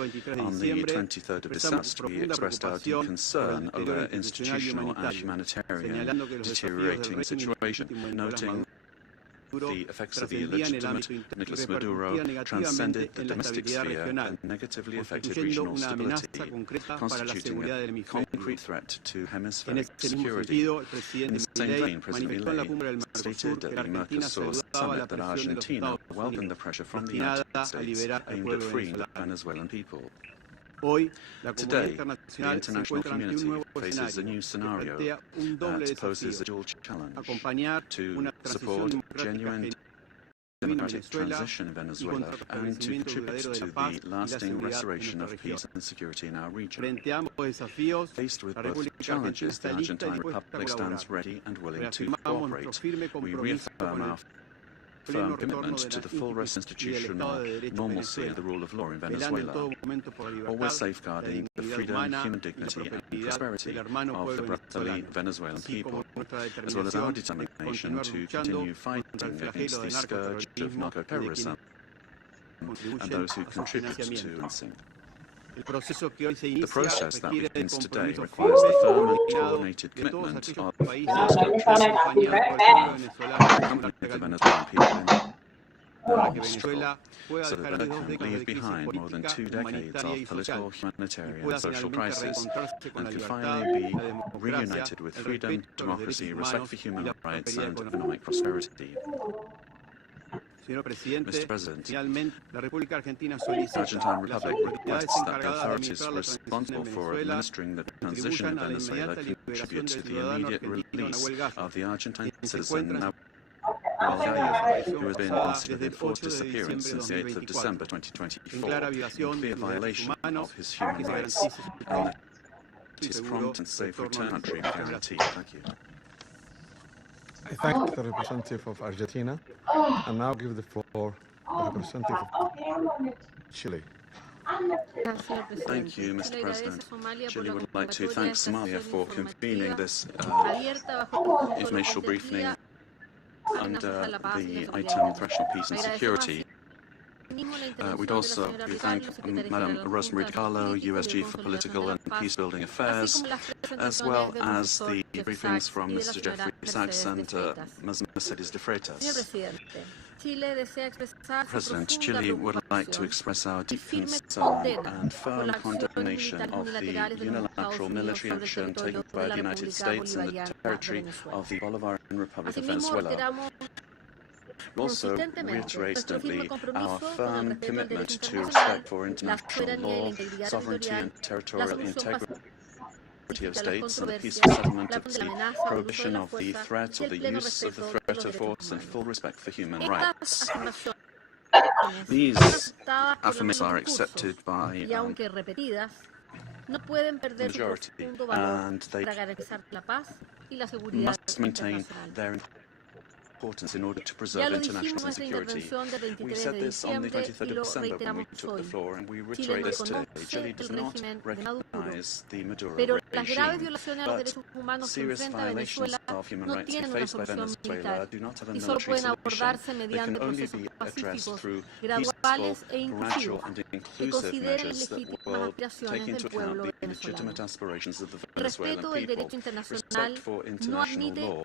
On the 23rd of this month, we expressed our deep concern over institutional and humanitarian deteriorating situation, noting the effects of the illegitimate Nicolas Maduro transcended the domestic sphere and negatively affected regional stability, constituting a concrete threat to hemispheric security. In the same vein, President Milei stated at the Mercosur summit that Argentina welcomed the pressure from the United States aimed at freeing the Venezuelan people. Today, the international community faces a new scenario that poses a dual challenge: to support genuine democratic transition in Venezuela and to contribute to the lasting restoration of peace and security in our region. Faced with both challenges, the Argentine Republic stands ready and willing to cooperate. We reaffirm our firm commitment to the full institutional normalcy and the rule of law in Venezuela, always safeguarding the freedom, human dignity and prosperity of the brotherly Venezuelan people, as well as our determination to continue fighting against the scourge of narco-terrorism and those who contribute to financing. The process that begins today requires the firm and coordinated commitment of those countries accompanying the Venezuelan people in the struggle, so that they can leave behind more than 2 decades of political, humanitarian, and social crisis, and can finally be reunited with freedom, democracy, respect for human rights, and economic prosperity. Mr. President, the Argentine Republic requests that the authorities responsible for administering the transition in Venezuela contribute to the immediate release of the Argentine citizen who has been considered enforced disappearance since the 8th of December 2024, in clear violation of his human rights, and that his prompt and safe return to country be guaranteed. Thank you. I thank the representative of Argentina and now give the floor to the representative of Chile. Thank you, Mr. President. Chile would like to thank Somalia for convening this informational briefing under the item Threshold Peace and Security. We'd also thank Madam Rosemary DiCarlo, USG for Political and Peace-Building Affairs, as well as the briefings from Mr. Jeffrey Sachs and Ms. Mercedes de Freitas. President, Chile would like to express our deep concern and firm condemnation of the unilateral military action taken by the United States in the territory of the Bolivarian Republic of Venezuela. We also reiterate constantly our firm commitment to respect for international law, sovereignty and territorial integrity of states, and the peaceful settlement of the prohibition of the threat or the use of the threat of force, and full respect for human rights. These affirmations are accepted by the majority, and they must maintain their importance in order to preserve international security. We said this on the 23rd of December when we took the floor, and we reiterate this today. Chile does not recognize the Maduro regime, but serious violations of human rights faced by Venezuela do not have a military solution. They can only be addressed through peaceful, gradual and inclusive measures that will take into account the legitimate aspirations of the Venezuelan people. Respect for international law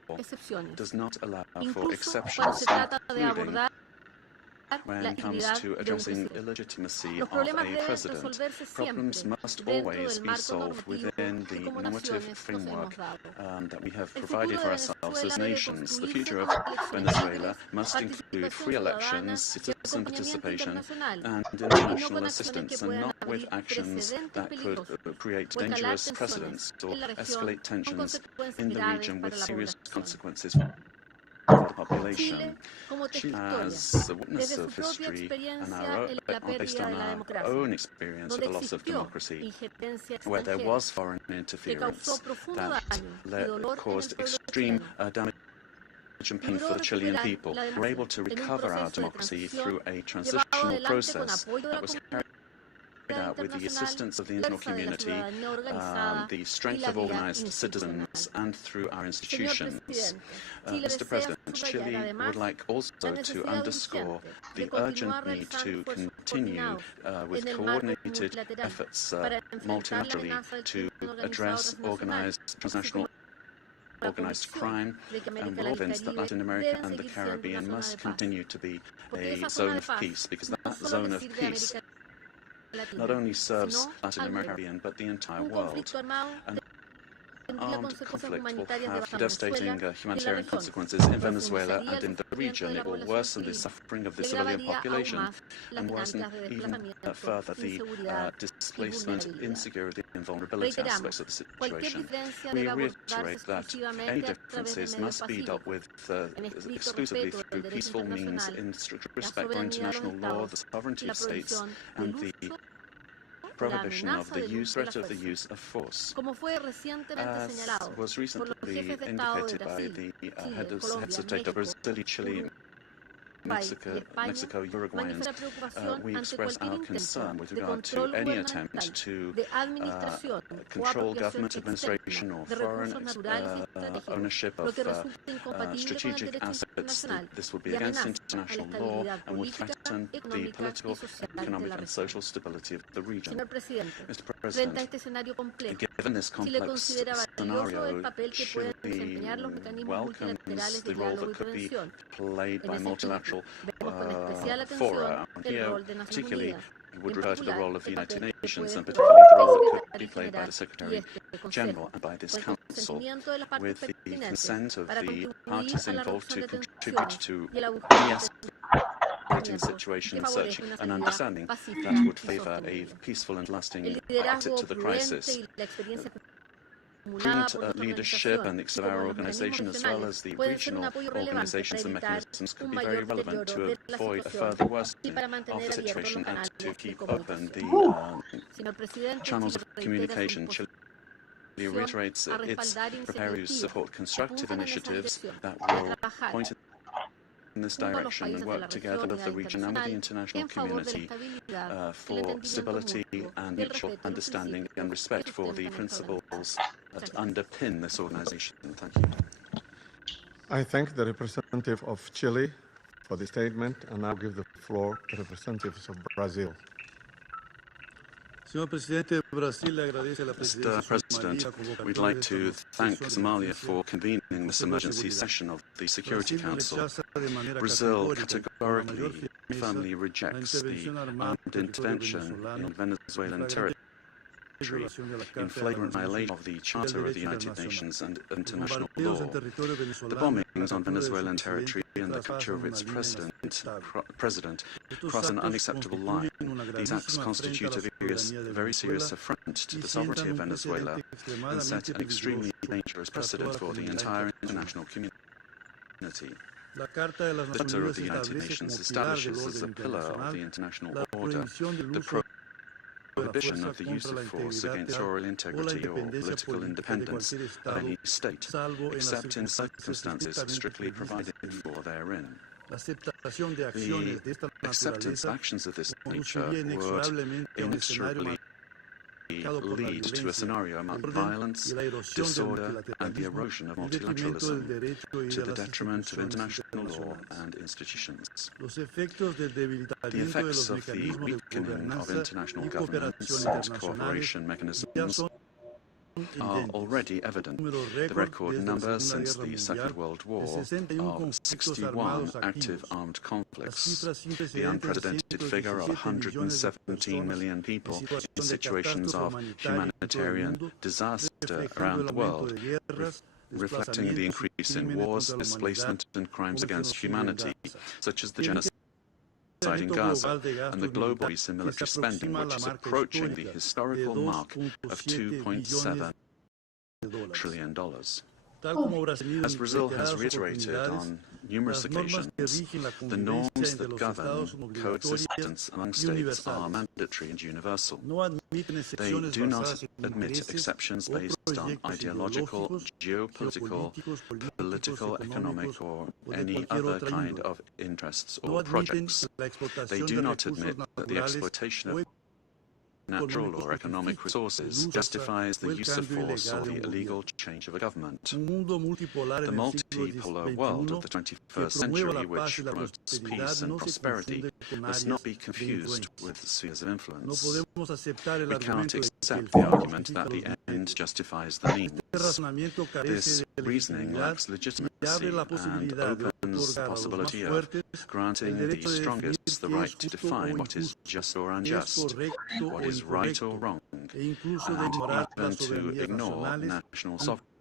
does not allow for exceptions, including when it comes to addressing illegitimacy of a president. Problems must always be solved within the normative framework that we have provided for ourselves as nations. The future of Venezuela must include free elections, citizen participation, and international assistance, and not with actions that could create dangerous precedents or escalate tensions in the region with serious consequences for the population. Chile, as a witness of history and based on our own experience of the loss of democracy, where there was foreign interference that caused extreme damage and pain for the Chilean people, were able to recover our democracy through a transitional process that was carried out with the assistance of the international community, the strength of organized citizens, and through our institutions. Mr. President, Chile would like also to underscore the urgent need to continue with coordinated efforts multilaterally to address transnational organized crime, and we're convinced that Latin America and the Caribbean must continue to be a zone of peace, because that zone of peace not only serves Latin America, but the entire world. An armed conflict will have devastating humanitarian consequences in Venezuela and in the region. It will worsen the suffering of the civilian population and worsen even further the displacement, insecurity and vulnerability aspects of the situation. We reiterate that any differences must be dealt with exclusively through peaceful means in strict respect for international law, the sovereignty of states, and the prohibition of the threat of the use of force. As was recently indicated by the heads of state of Brazil, Chile, Mexico, Uruguayans, we express our concern with regard to any attempt to control government administration or foreign ownership of strategic assets. This would be against international law and would threaten the political, economic and social stability of the region. Mr. President, given this complex scenario, Chile welcomes the role that could be played by multilateral fora. Here, particularly, would refer to the role of the United Nations, and particularly the role that could be played by the Secretary General and by this Council, with the consent of the parties involved to contribute to de-escalating situations, searching an understanding that would favour a peaceful and lasting exit to the crisis. Prudent leadership and the our organization, as well as the regional organizations and mechanisms, could be very relevant to avoid a further worsening of the situation and to keep open the channels of communication. Chile reiterates its preparedness to support constructive initiatives that will point in this direction and work together with the region and with the international community for stability and mutual understanding and respect for the principles that underpin this organization. Thank you. I thank the representative of Chile for the statement, and now give the floor to representatives of Brazil. Mr. President, we'd like to thank Somalia for convening this emergency session of the Security Council. Brazil categorically, firmly rejects the armed intervention in Venezuelan territory in flagrant violation of the Charter of the United Nations and international law. The bombings on Venezuelan territory and the capture of its president cross an unacceptable line. These acts constitute a very serious affront to the sovereignty of Venezuela and set an extremely dangerous precedent for the entire international community. The Charter of the United Nations establishes as a pillar of the international order the prohibition of the use of force against territorial integrity or political independence of any state, except in circumstances strictly provided for therein. The acceptance of actions of this nature would inexorably lead to a scenario marked violence, disorder, and the erosion of multilateralism to the detriment of international law and institutions. The effects of the weakening of international governance and cooperation mechanisms are already evident. The record number since the Second World War of 61 active armed conflicts, the unprecedented figure of 117 million people in situations of humanitarian disaster around the world, reflecting the increase in wars, displacement, and crimes against humanity, such as the genocide in Gaza, and the global increase in military spending, which is approaching the historical mark of $2.7 trillion. As Brazil has reiterated on numerous occasions, the norms that govern coexistence among states are mandatory and universal. They do not admit exceptions based on ideological, geopolitical, political, economic, or any other kind of interests or projects. They do not admit that the exploitation of natural or economic resources justifies the use of force or the illegal change of a government. The multipolar world of the 21st century, which promotes peace and prosperity, must not be confused with spheres of influence. We cannot accept the argument that the end justifies the means. This reasoning lacks legitimacy and opens the possibility of granting the strongest the right to define what is just or unjust, what is right or wrong, and even to ignore national sovereignty,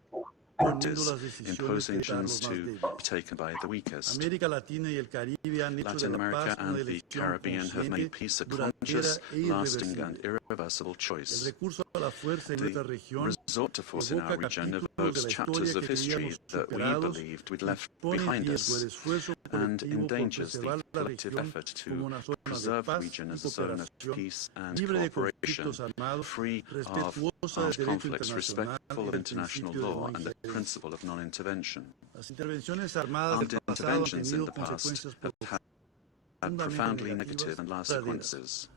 imposing actions to be taken by the weakest. Latin America and the Caribbean have made peace a conscious, lasting, and irreversible choice. The resort to force in our region evokes chapters of history that we believed we'd left behind us and endangers the collective effort to preserve the region as a zone of peace and cooperation, free of armed conflicts, respectful of international law and the principle of non-intervention. Armed interventions in the past have had profoundly negative and lasting consequences.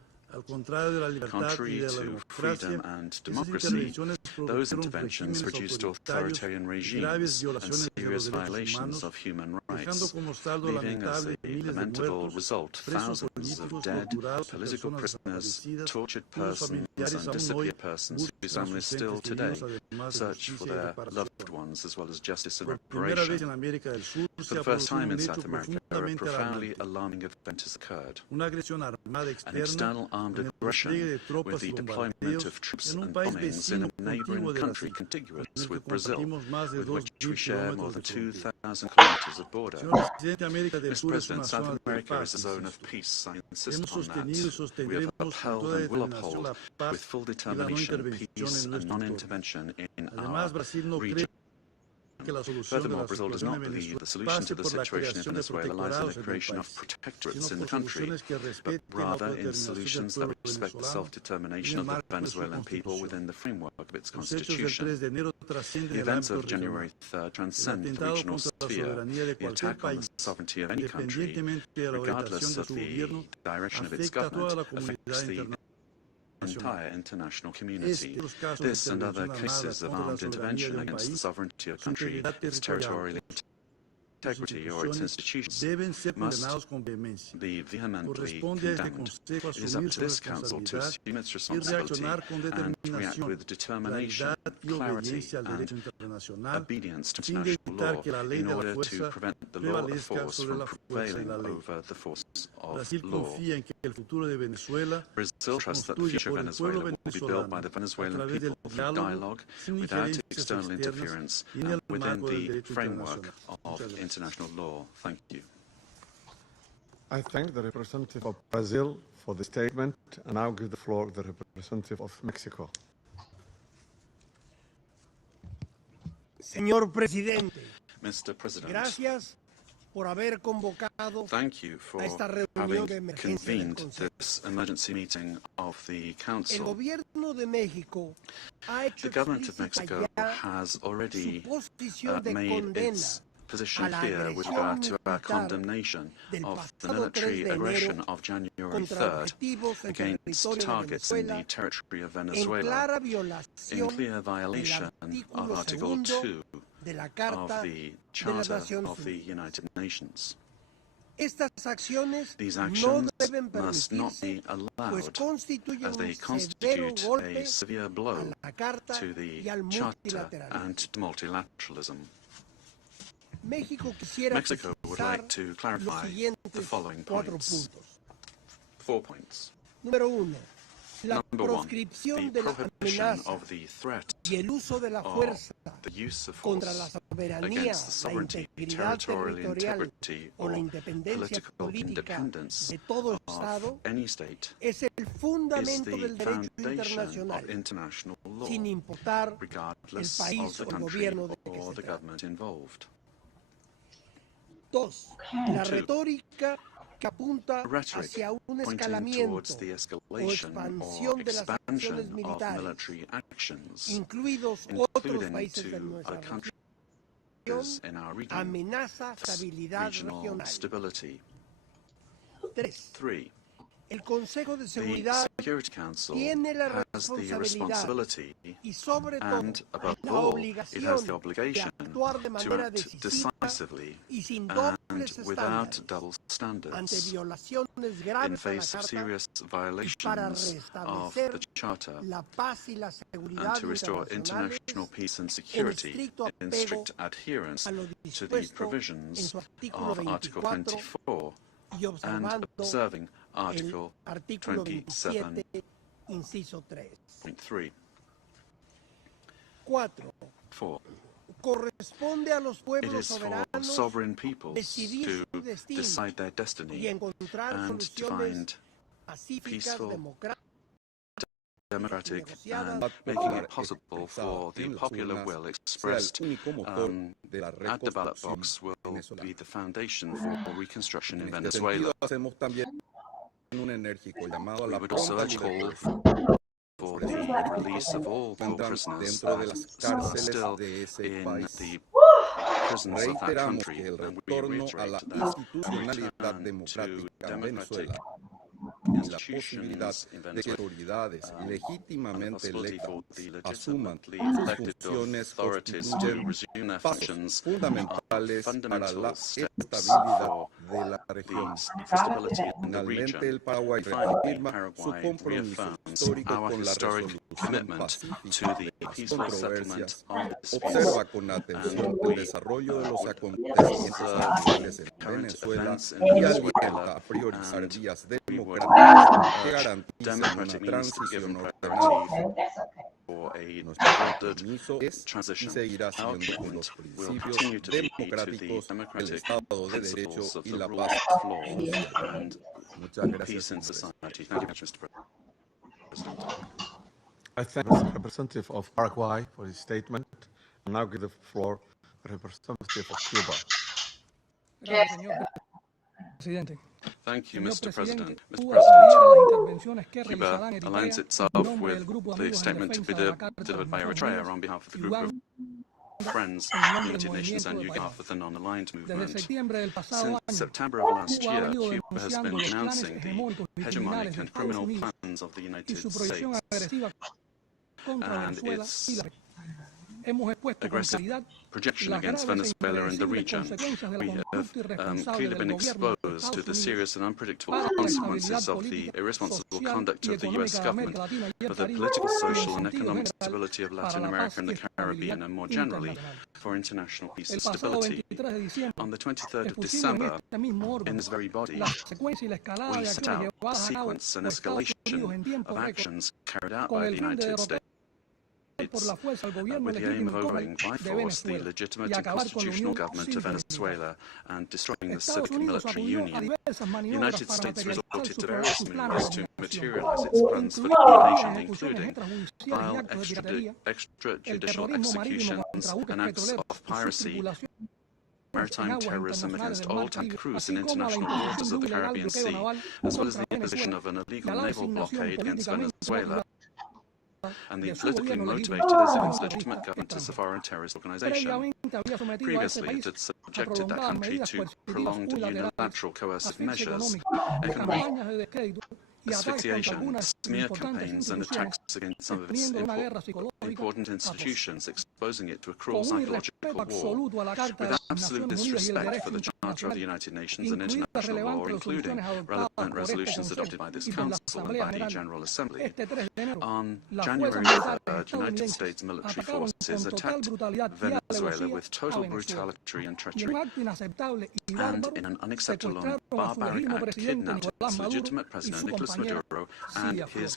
Contrary to freedom and democracy, those interventions produced authoritarian regimes and serious violations of human rights, leaving as a lamentable result thousands of dead, political prisoners, tortured persons, and disappeared persons whose families still today search for their loved ones as well as justice and reparation. For the first time in South America, a profoundly alarming event has occurred. An external armed aggression with the deployment of troops and bombings in a neighboring country contiguous with Brazil, with which we share more than 2,000 kilometers of border. Mr. President, South America is a zone of peace. I insist on that. We have upheld and will uphold with full determination peace and non-intervention in our region. Furthermore, Brazil does not believe the solution to the situation in Venezuela lies in the creation of protectorates in the country, but rather in solutions that respect the self-determination of the Venezuelan people within the framework of its constitution. The events of January 3rd transcend the regional sphere. The attack on the sovereignty of any country, regardless of the direction of its government, affects the entire international community. This and other cases of armed intervention against the sovereignty of a country, its territorial integrity or its institutions must be vehemently condemned. It is up to this Council to assume its responsibility and react with determination, clarity and obedience to international law in order to prevent the law of force from prevailing over the force of law. Brazil trusts that the future of Venezuela will be built by the Venezuelan people through dialogue, without external interference, and within the framework of international law. Thank you. I thank the representative of Brazil for the statement, and now give the floor to the representative of Mexico. Señor Presidente, Mr. President, gracias por haber convocado thank you for a esta reunión having de emergencia del convened Consejo. this emergency meeting of the El Council. gobierno de México ha hecho The government of explícita Mexico ya has already su posición de made condena its position a la clear with agresión regard to our militar condemnation del of the pasado 3 military de aggression enero of January contra 3rd objetivos en against territorio de targets in the Venezuela territory of en Venezuela, clara in violación clear violation of artículo Article 2 de la of Carta the de las Charter Naciones of the Unidas. United Nations. Estas acciones These no actions deben must not permitirse, be pues allowed, constituyen as they un severo constitute a golpe severe a blow la Carta to the y al Charter multilateralismo. and to multilateralism. México quisiera Mexico would precisar like to los clarify the siguientes following 4 points. puntos. 4 points. Número 1. La Number 1, proscripción the de la prohibition amenaza of the threat y el uso de la of fuerza the use of contra la force soberanía, against the la sovereignty, integridad territorial territorial integrity, o la or independencia political política independence de todo of Estado any state es el is fundamento the del derecho foundation internacional, of international law, sin importar el regardless país of the o el country gobierno de que or se the trate. government involved. 2. La Two. retórica que apunta Rhetoric hacia un pointing escalamiento towards the o escalation expansión or de las acciones expansion of militares, military actions, incluidos otros including países de to nuestra other countries región, in our region, amenaza estabilidad regional regional. stability. 3. 3. El Consejo de The Seguridad Security Council tiene la has the responsabilidad responsibility y sobre todo and, above la all, it has obligación the de obligation actuar de to manera act decisiva decisively y sin and dobles without estándares double ante standards violaciones in graves a la face of Carta serious y para violations of restablecer the Charter la paz y la and seguridad to restore internacionales international peace and en security estricto in apego strict adherence a lo to the dispuesto en provisions su artículo of Article 24 24 y and observando observing el Article artículo 27.3. 27, inciso 3. 4. 4. Corresponde a los It pueblos is for soberanos sovereign peoples decidir to su destino decide their y destiny encontrar and to soluciones find pacíficas, peaceful, democráticas, democratic and making it possible for the popular will expressed at the ballot box will be the foundation for reconstruction in Venezuela. We would also urge call for the release of all prisoners that are still in the prisons of that country, and we reiterate that the return to democratic institutions in Venezuela, and the possibility for the legitimately elected authorities to resume their functions are fundamental steps for the stability in the region. Finally, Paraguay reaffirms our historic commitment to the peaceful settlement of disputes, and we would observe current events in Venezuela, and we would urge democratic means to be given priority for a ordered transition. Our commitment will continue to be to the democratic principles of the rule of law and peace in society. Thank you much, Mr. President. I thank the representative of Paraguay for his statement, and now give the floor to the representative of Cuba. Thank you, Mr. President. Mr. President, Cuba aligns itself with the statement to be delivered by Eritrea on behalf of the group of friends, United Nations and on behalf of the non-aligned movement. Since September of last year, Cuba has been denouncing the hegemonic and criminal plans of the United States and its aggressive projection against Venezuela and the region. We have clearly been exposed to the serious and unpredictable consequences of the irresponsible conduct of the US government for the political, social and economic stability of Latin America and the Caribbean, and more generally, for international peace and stability. On the 23rd of December, in this very body, we set out a sequence and escalation of actions carried out by the United States with the aim of overthrowing by force the legitimate and constitutional government of Venezuela and destroying the civic and military union. The United States resorted to various means to materialize its plans for the nation, including vile extrajudicial executions and acts of piracy, maritime terrorism against oil-tanker crews in international waters of the Caribbean Sea, as well as the imposition of an illegal naval blockade against Venezuela, and the politically motivated as its legitimate government as a foreign terrorist organization. Previously, it had subjected that country to prolonged unilateral coercive measures, economic asphyxiation, smear campaigns and attacks against some of its important institutions, exposing it to a cruel psychological war, with absolute disrespect for the Charter of the United Nations and international law, including relevant resolutions adopted by this Council and by the General Assembly. On January 3rd, United States military forces attacked Venezuela with total brutality and treachery, and in an unacceptable and barbaric act kidnapped its legitimate president, Nicolas Maduro, and his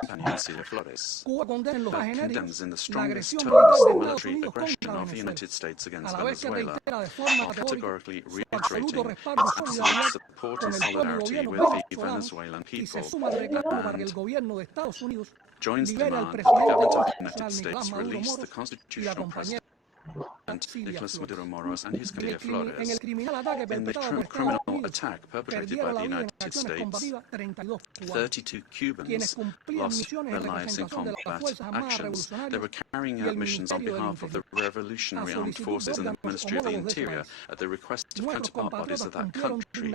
companion, Celia Flores. Condemns in the strongest terms the military aggression of the United States against Venezuela, while categorically reiterating its absolute support and solidarity with the Venezuelan people, and joins the demand that the government of the United States release the constitutional president Nicolas Maduro Moros and his Celia Flores. In the criminal attack perpetrated by the United States, 32 Cubans lost their lives in combat actions. They were carrying out missions on behalf of the Revolutionary Armed Forces and the Ministry of the Interior at the request of counterpart bodies of that country.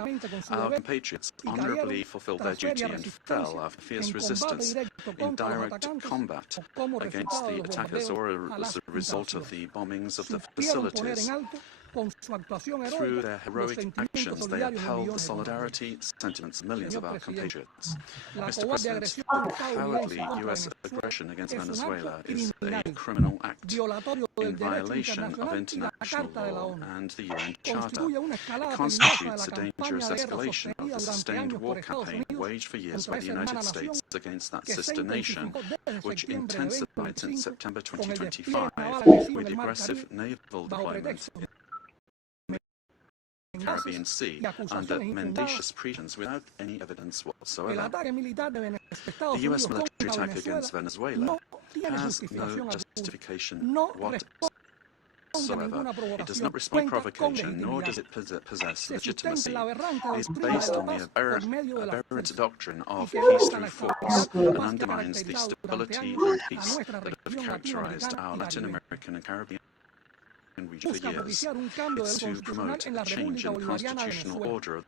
Our compatriots honorably fulfilled their duty and fell after fierce resistance in direct combat against the attackers, or as a result of the bombings of the facilities. Through their heroic actions, they upheld the solidarity sentiments of millions of our compatriots. Mr. President, cowardly U.S. aggression against Venezuela is a criminal act in violation of international law and the UN Charter. It constitutes a dangerous escalation of the sustained war campaign waged for years by the United States against that sister nation, which intensified since September 2025 with the aggressive naval deployments in the Caribbean Sea under mendacious pretense without any evidence whatsoever. The U.S. military attack against Venezuela has no justification whatsoever. It does not respond to provocation, nor does it possess legitimacy. It is based on the aberrant doctrine of peace through force and undermines the stability and peace that have characterized our Latin American and Caribbean region for years. It's to promote a change in the constitutional order of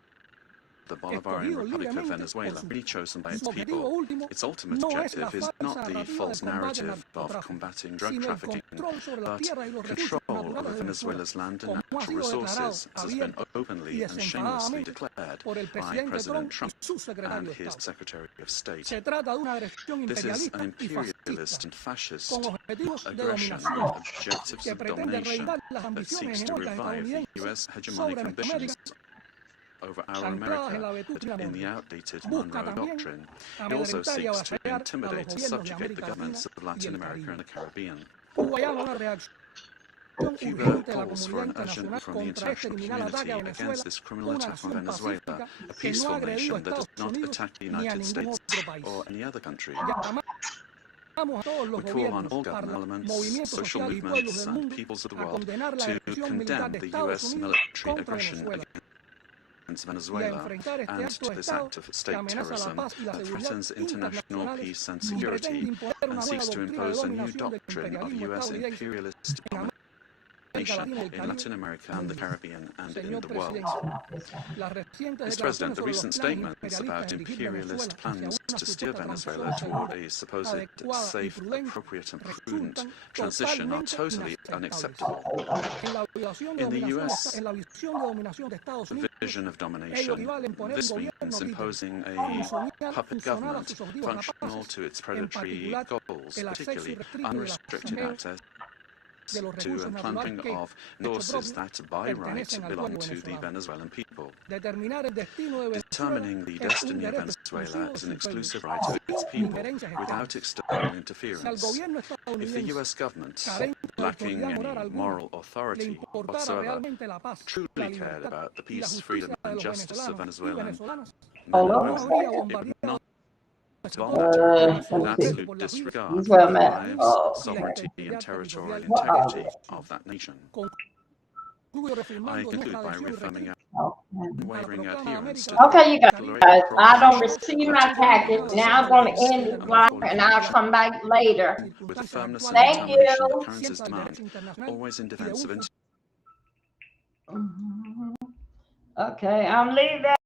the Bolivarian Republic of Venezuela, really chosen by its people. Its ultimate objective is not the false narrative of combating drug trafficking, but control over Venezuela's land and natural resources, as has been openly and shamelessly declared by President Trump and his Secretary of State. This is an imperialist and fascist aggression, objectives of domination that seeks to revive the U.S. hegemonic ambitions over our America, but in the outdated Monroe Doctrine. It also seeks to intimidate and subjugate the governments of Latin America and the Caribbean. Cuba calls for an urgent from the international community against this criminal attack on Venezuela, a peaceful nation that does not attack the United States or any other country. We call on all government elements, social movements and peoples of the world to condemn the U.S. military aggression against Venezuela and to this act of state terrorism that threatens international peace and security and seeks to impose a new doctrine of U.S. imperialist domination nation in Latin America and the Caribbean and in the world. Mr. President, the recent statements about imperialist plans to steer Venezuela toward a supposed safe, appropriate and prudent transition are totally unacceptable. In the US vision of domination, this means imposing a puppet government functional to its predatory goals, particularly unrestricted access to and plundering of resources that by right belong to the Venezuelan people. Determining the destiny of Venezuela is an exclusive right of its people without external interference. If the US government, lacking any moral authority whatsoever, truly cared about the peace, freedom and justice of Venezuelan men and women, it would not an absolute disregard for the lives, sovereignty and territorial integrity of that nation. I conclude by reaffirming our unwavering adherence to okay, you guys, I don't receive my package. Now I'm going to end this live and I'll come back later. with the firmness and Thank determination you. that currencies demand, always in defense of Okay, I'm leaving.